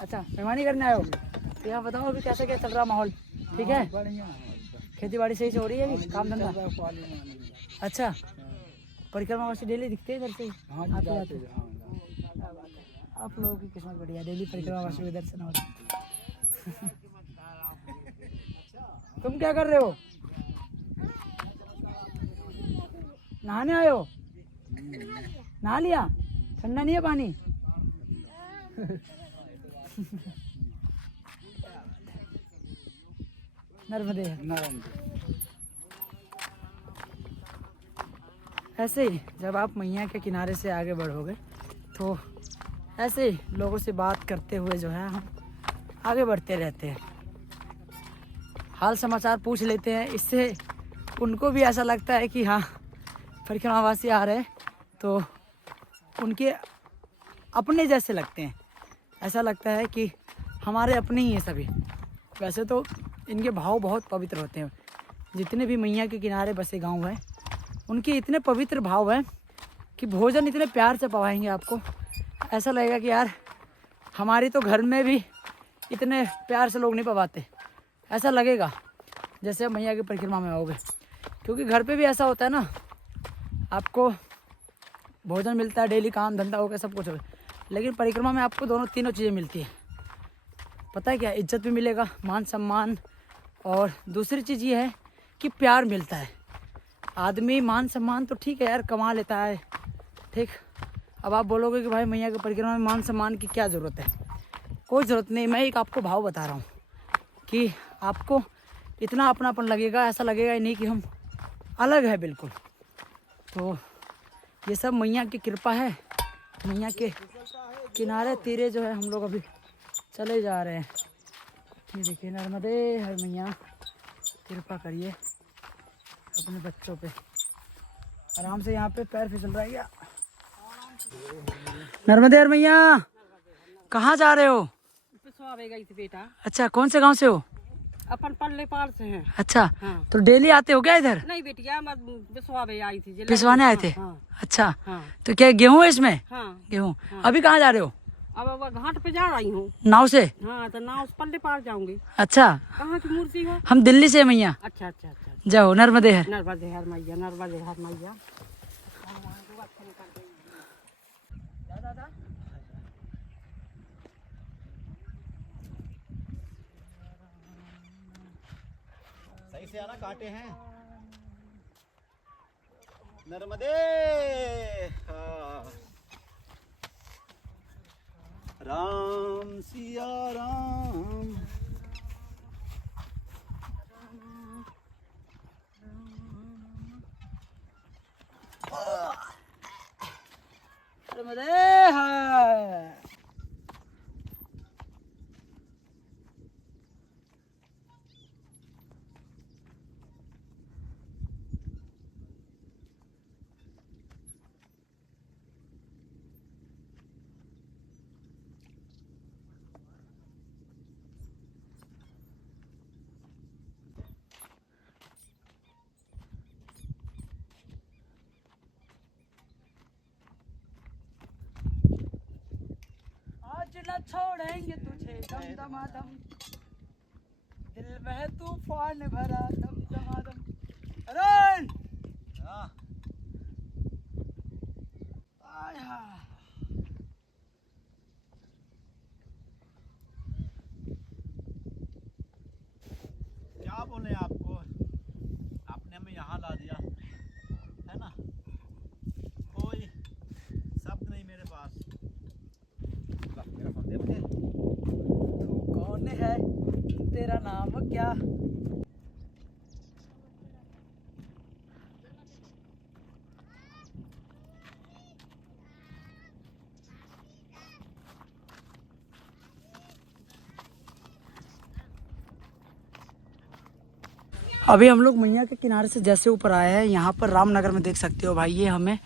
अच्छा मेहमानी करने आए हो? तो यहाँ बताओ अभी कैसा क्या चल रहा माहौल? ठीक है खेती बाड़ी सही से हो रही है अभी? काम धंधा? अच्छा परिक्रमा वासी डेली दिखते हैं इधर से? आप लोगों की किस्मत बढ़िया, डेली परिक्रमा वासी के दर्शन हो रहे। तुम क्या कर रहे हो? नहाने आए हो? नहा लिया? ठंडा नहीं है पानी? नर्मदे ऐसे ही जब आप मैया के किनारे से आगे बढ़ोगे तो ऐसे ही लोगों से बात करते हुए जो है हम आगे बढ़ते रहते हैं, हाल समाचार पूछ लेते हैं। इससे उनको भी ऐसा लगता है कि हाँ परिक्रमावासी आ रहे तो उनके अपने जैसे लगते हैं, ऐसा लगता है कि हमारे अपने ही हैं सभी। वैसे तो इनके भाव बहुत पवित्र होते हैं। जितने भी मैया के किनारे बसे गांव हैं उनके इतने पवित्र भाव हैं कि भोजन इतने प्यार से पवाएंगे आपको, ऐसा लगेगा कि यार हमारी तो घर में भी इतने प्यार से लोग नहीं पवाते। ऐसा लगेगा जैसे आप मैया की परिक्रमा में आओगे, क्योंकि घर पे भी ऐसा होता है ना, आपको भोजन मिलता है, डेली काम धंधा हो गया, सब कुछ हो गया, लेकिन परिक्रमा में आपको दोनों तीनों चीज़ें मिलती है। पता है क्या? इज्जत भी मिलेगा, मान सम्मान, और दूसरी चीज़ ये है कि प्यार मिलता है। आदमी मान सम्मान तो ठीक है यार कमा लेता है, ठीक। अब आप बोलोगे कि भाई मैया की परिक्रमा में मान सम्मान की क्या ज़रूरत है? कोई ज़रूरत नहीं। मैं एक आपको भाव बता रहा हूँ कि आपको इतना अपनापन लगेगा, ऐसा लगेगा ही नहीं कि हम अलग है बिल्कुल। तो ये सब मैया की कृपा है। मैया के किनारे तीरे जो है हम लोग अभी चले जा रहे हैं। ये देखिए नर्मदे हर मैया कृपा करिए अपने बच्चों पे। आराम से यहाँ पे पैर फिसल रहा है क्या? नर्मदे हर मैया कहाँ जा रहे हो? गई थी बेटा। अच्छा कौन से गांव से हो? अपन पल्ले पार से हैं। अच्छा हाँ। तो डेली आते हो क्या इधर? नहीं बेटिया मैं पिसवावे आई थी। पिसवाने आए थे? हाँ। अच्छा हाँ। तो क्या गेहूँ है इसमें? हाँ। गेहूँ। हाँ। अभी कहाँ जा रहे हो? अब घाट पे जा रही हूँ नाव से? हाँ तो नाव पल्ले पार जाऊंगी। अच्छा कहाँ की मूर्ति हो? हम दिल्ली से मैया। अच्छा अच्छा अच्छा। जाओ नर्मदे हर। नर्मदे हर मैया, नर्मदे हर मैया। सही से आना, कांटे हैं। नर्मदे राम सिया राम। नर्मदे हर। छोड़ेंगे तुझे दम दमादम, दिल में तूफान भरा दम दमादम। अरुण आय हाय। क्या बोले आपको, आपने हमें यहाँ ला दिया है ना, कोई शब्द नहीं मेरे पास। मेरा फोन दे मुझे। तू कौन है, तेरा नाम क्या? अभी हम लोग मैया के किनारे से जैसे ऊपर आए हैं, यहाँ पर रामनगर में देख सकते हो भाई, ये हमें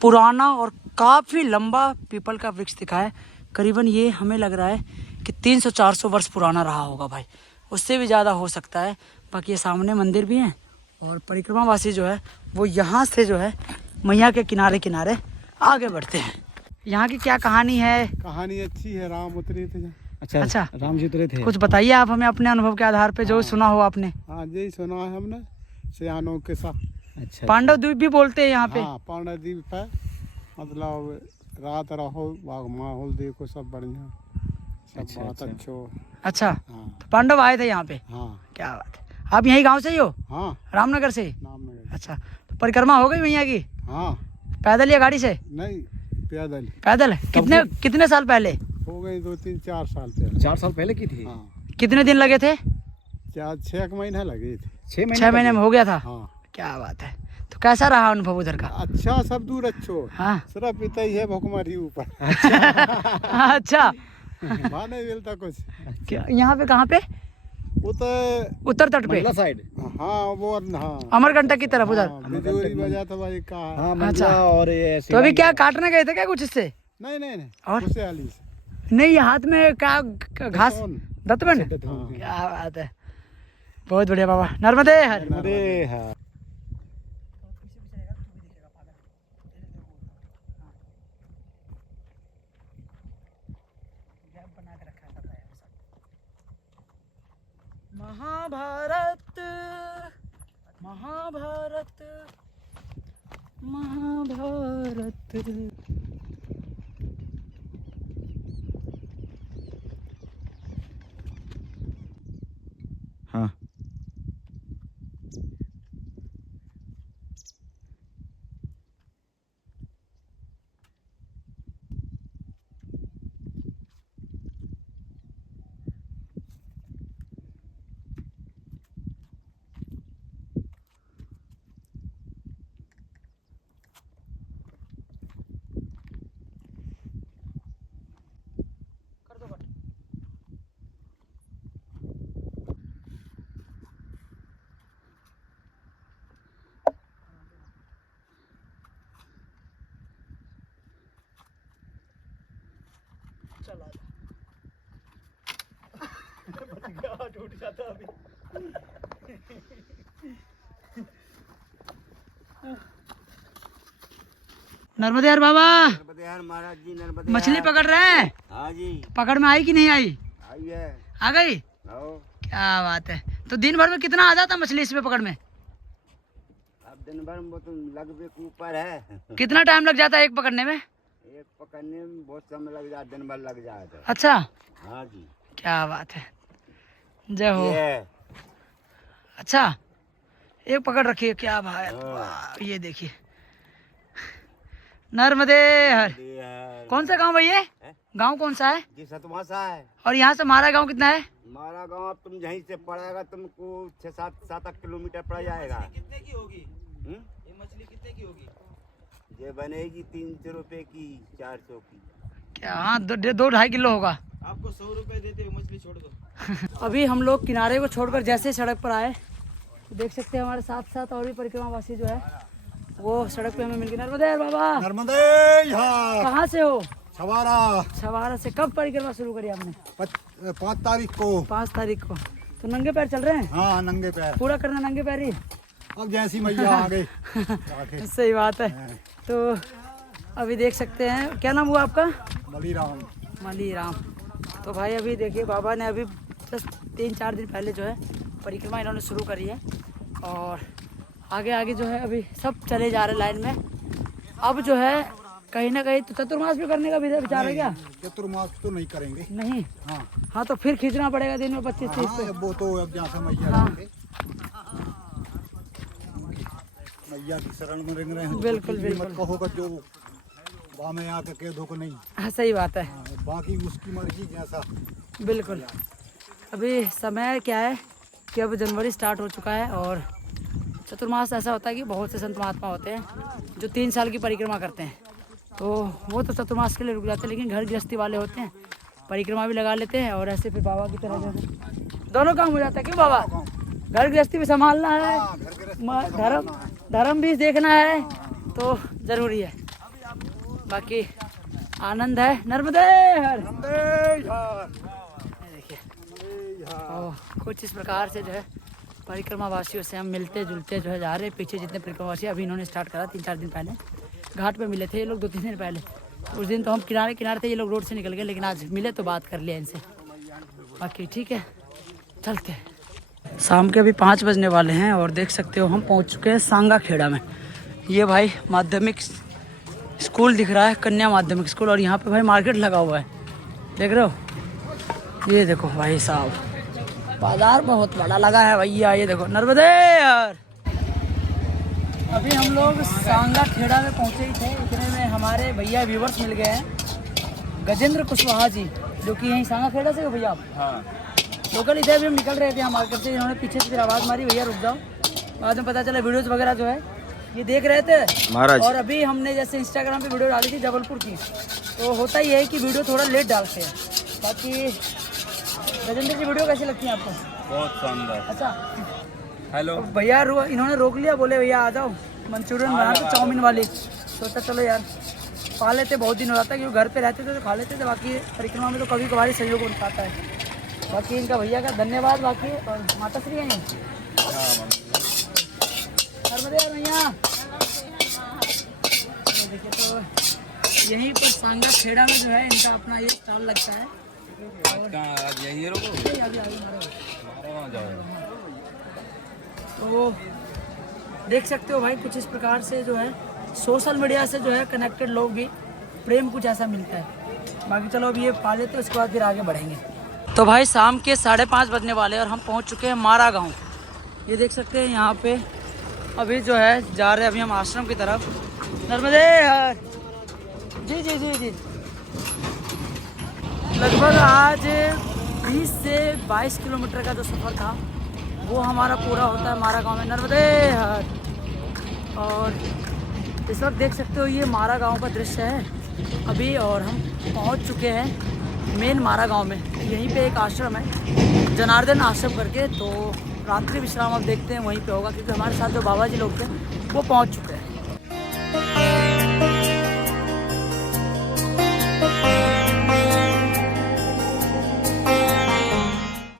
पुराना और काफ़ी लंबा पीपल का वृक्ष दिखा है। करीबन ये हमें लग रहा है कि 300-400 वर्ष पुराना रहा होगा भाई, उससे भी ज़्यादा हो सकता है। बाकी ये सामने मंदिर भी हैं और परिक्रमावासी जो है वो यहाँ से जो है मैया के किनारे किनारे आगे बढ़ते हैं। यहाँ की क्या कहानी है? कहानी अच्छी है, राम उतरे थे। अच्छा, राम जी उतरे थे। कुछ बताइए आप हमें अपने अनुभव के आधार पे, जो सुना हो आपने। हाँ यही सुना है हमने सियानों के साथ। अच्छा, पांडव द्वीप भी बोलते हैं यहाँ पे। हाँ पांडव द्वीप है, मतलब रात रहो, माहौल देखो, सब बढ़िया, सब अच्छा, बात अच्छा। अच्छो। अच्छा, हाँ तो पांडव आए थे यहाँ पे। हाँ क्या बात है। आप यही गांव से ही हो? हाँ रामनगर से? नाम में। अच्छा, तो परिक्रमा हो गई मैया की? हाँ पैदल या गाड़ी से? नहीं पैदल। पैदल। कितने साल पहले? हो गई 2-3-4 साल पहले। 4 साल पहले की थी। हाँ कितने दिन लगे थे? 6 महीने लगे थे। 6 महीने में हो गया था। हाँ क्या बात है। तो कैसा रहा अनुभव उधर का? अच्छा, सब दूर अच्छो। हाँ सिर्फ इतना ही है भुखमरी ऊपर। अच्छा, वहाँ नहीं मिलता कुछ। क्या यहाँ पे? कहाँ पे? वो तो उत्तर तट पे? मंडला साइड। हाँ वो हाँ अमरकंटक की तरफ उधर। बिजोरी बजा था भाई का। हाँ अच्छा। मंडला और ये तो अभी क्या काटने गए थे क्या कुछ इससे? नहीं और? उसे आली से। नहीं, ये हाथ में क्या घास? दतवन। दतवन। हाँ। क्या बात है, बहुत बढ़िया बाबा। नर्मदे हर। अरे हाँ। महाभारत महाभारत महाभारत। हाँ टूट जाता अभी। नर्मदे यार बाबा, नर्मदे यार महाराज जी, नर्मदे मछली यार। पकड़ रहे हैं? हाँ जी, पकड़ में आई कि नहीं आई? आई है। आ गई? आओ। क्या बात है। तो दिन भर में कितना आ जाता मछली इसमें पकड़ में? अब दिन भर में वो तो लगभग के ऊपर है। कितना टाइम लग जाता है एक पकड़ने में? एक पकड़ने में बहुत समय लग जाता, दिन भर लग जाता। अच्छा, हाँ जी। क्या बात है, जय हो। ये अच्छा, एक पकड़ रखिए। क्या भाई, वाह, ये देखिए, नर्मदे हर। कौन सा गांव भैया? गांव कौन सा है? जी सतवासा है। और यहाँ से हमारा गांव कितना है? हमारा गांव तुम यहीं से पड़ेगा, तुमको 6-7 किलोमीटर पड़ जाएगा। कितने की होगी हम्म? ये मछली? कितने की होगी ये बनेगी 300 रुपए की, 400 की। क्या? हाँ, 2-2.5 किलो होगा। आपको 100 रुपए देते हो, मछली छोड़ दो। अभी हम लोग किनारे को छोड़कर जैसे सड़क पर आए, तो देख सकते हैं हमारे साथ साथ और भी परिक्रमावासी जो है वो सड़क पे हमें मिल गए। नर्मदे बाबा, नर्मदे यहाँ कहाँ से हो? छवारा। छवारा से। कब परिक्रमा शुरू करी आपने? 5 तारीख को। 5 तारीख को। तो नंगे पैर चल रहे हैं? हाँ नंगे पैर। पूरा करना नंगे पैर ही? अब जैसी मैया आ गई। सही बात है। तो अभी देख सकते हैं, क्या नाम हुआ आपका? बलीराम। मली राम। तो भाई अभी देखिए बाबा ने अभी बस 3-4 दिन पहले जो है परिक्रमा इन्होंने शुरू करी है और आगे आगे जो है अभी सब चले जा रहे लाइन में। अब जो है कहीं ना कहीं तो चतुर्मास भी करने का विचार है क्या? चतुर्मास तो नहीं करेंगे। नहीं। हाँ हाँ तो फिर खींचना पड़ेगा दिन में 25-30 पे। वो तो अब जहाँ से मैया हाँ। मैया की शरण में रह रहे हैं। बिल्कुल, बिल्कुल। मत कहोगा जो वहाँ में आकर कह दो को नहीं। हाँ सही बात है। बाकी उसकी मर्जी जैसा। बिल्कुल। अभी समय क्या है कि अब जनवरी स्टार्ट हो चुका है और चतुर्मास ऐसा होता है कि बहुत से संत महात्मा होते हैं जो 3 साल की परिक्रमा करते हैं, तो वो तो चतुर्मास के लिए रुक जाते हैं, लेकिन घर गृहस्थी वाले होते हैं परिक्रमा भी लगा लेते हैं और ऐसे फिर बाबा की तरह जो है दोनों काम हो जाता है। क्यों बाबा? घर गृहस्थी भी संभालना है, धर्म भी देखना है, तो ज़रूरी है। बाकी आनंद है। नर्मदे हर। देखिए कुछ इस प्रकार से जो है परिक्रमा वासियों से हम मिलते जुलते जो है जा रहे हैं। पीछे जितने परिक्रमा वासी अभी इन्होंने स्टार्ट करा 3-4 दिन पहले, घाट पे मिले थे ये लोग 2-3 दिन पहले। उस दिन तो हम किनारे किनारे थे, ये लोग रोड से निकल गए, लेकिन आज मिले तो बात कर लिया इनसे। बाकी ठीक है, चलते हैं। शाम के अभी 5 बजने वाले हैं और देख सकते हो हम पहुंच चुके हैं सांगा खेड़ा में। ये भाई माध्यमिक स्कूल दिख रहा है, कन्या माध्यमिक स्कूल, और यहाँ पे भाई मार्केट लगा हुआ है, देख रहे हो? ये देखो भाई साहब, बाजार बहुत बड़ा लगा है भैया। ये देखो नर्मदे यार। अभी हम लोग सांगा खेड़ा में पहुँचे ही थे, इतने में हमारे भैया व्यूवर्स मिल गए हैं, गजेंद्र कुशवाहा जी, जो कि यहीं सांगा खेड़ा से हो भैया आप? हाँ। लोकल इधर भी हम निकल रहे थे यहाँ मार्केट से, इन्होंने पीछे से फिर आवाज़ मारी भैया रुक जाओ। बाद में पता चला वीडियोज़ वगैरह जो है ये देख रहे थे महाराज। और अभी हमने जैसे इंस्टाग्राम पे वीडियो डाली थी जबलपुर की, तो होता ही है कि वीडियो थोड़ा लेट डालते हैं। बाकी गजेंद्र जी वीडियो कैसी लगती है आपको? बहुत शानदार। अच्छा हेलो भैया इन्होंने रोक लिया, बोले भैया आ जाओ मंचूरियन बना तो चाउमीन वाली। सोचा चलो यार खा लेते, बहुत दिन हो जाता है, क्योंकि घर पे रहते थे तो खा लेते थे, बाकी परिक्रमा में तो कभी कभार सहयोग बन पाता है। बाकी इनका भैया का धन्यवाद। बाकी और माता श्री हैं भैया। देखिए तो यहीं पर सांगा खेड़ा में जो है इनका अपना ये स्टॉल लगता है। तो देख सकते हो भाई कुछ इस प्रकार से जो है सोशल मीडिया से जो है कनेक्टेड लोग भी प्रेम कुछ ऐसा मिलता है। बाकी चलो अभी ये पा लेते हैं, उसके बाद फिर आगे बढ़ेंगे। तो भाई शाम के 5:30 बजने वाले और हम पहुंच चुके हैं मारा गांव। ये देख सकते हैं यहाँ पे अभी जो है जा रहे हैं अभी हम आश्रम की तरफ। नर्मदे हर। जी जी जी जी। लगभग आज 20 से 22 किलोमीटर का जो सफ़र था वो हमारा पूरा होता है मारा गांव में। नर्मदे हर। और इस वक्त देख सकते हो ये मारा गांव का दृश्य है अभी, और हम पहुंच चुके हैं मेन मारा गांव में। यहीं पे एक आश्रम है जनार्दन आश्रम करके, तो रात्रि विश्राम अब देखते हैं वहीं पे होगा, क्योंकि हमारे साथ जो बाबा जी लोग थे वो पहुंच चुके हैं।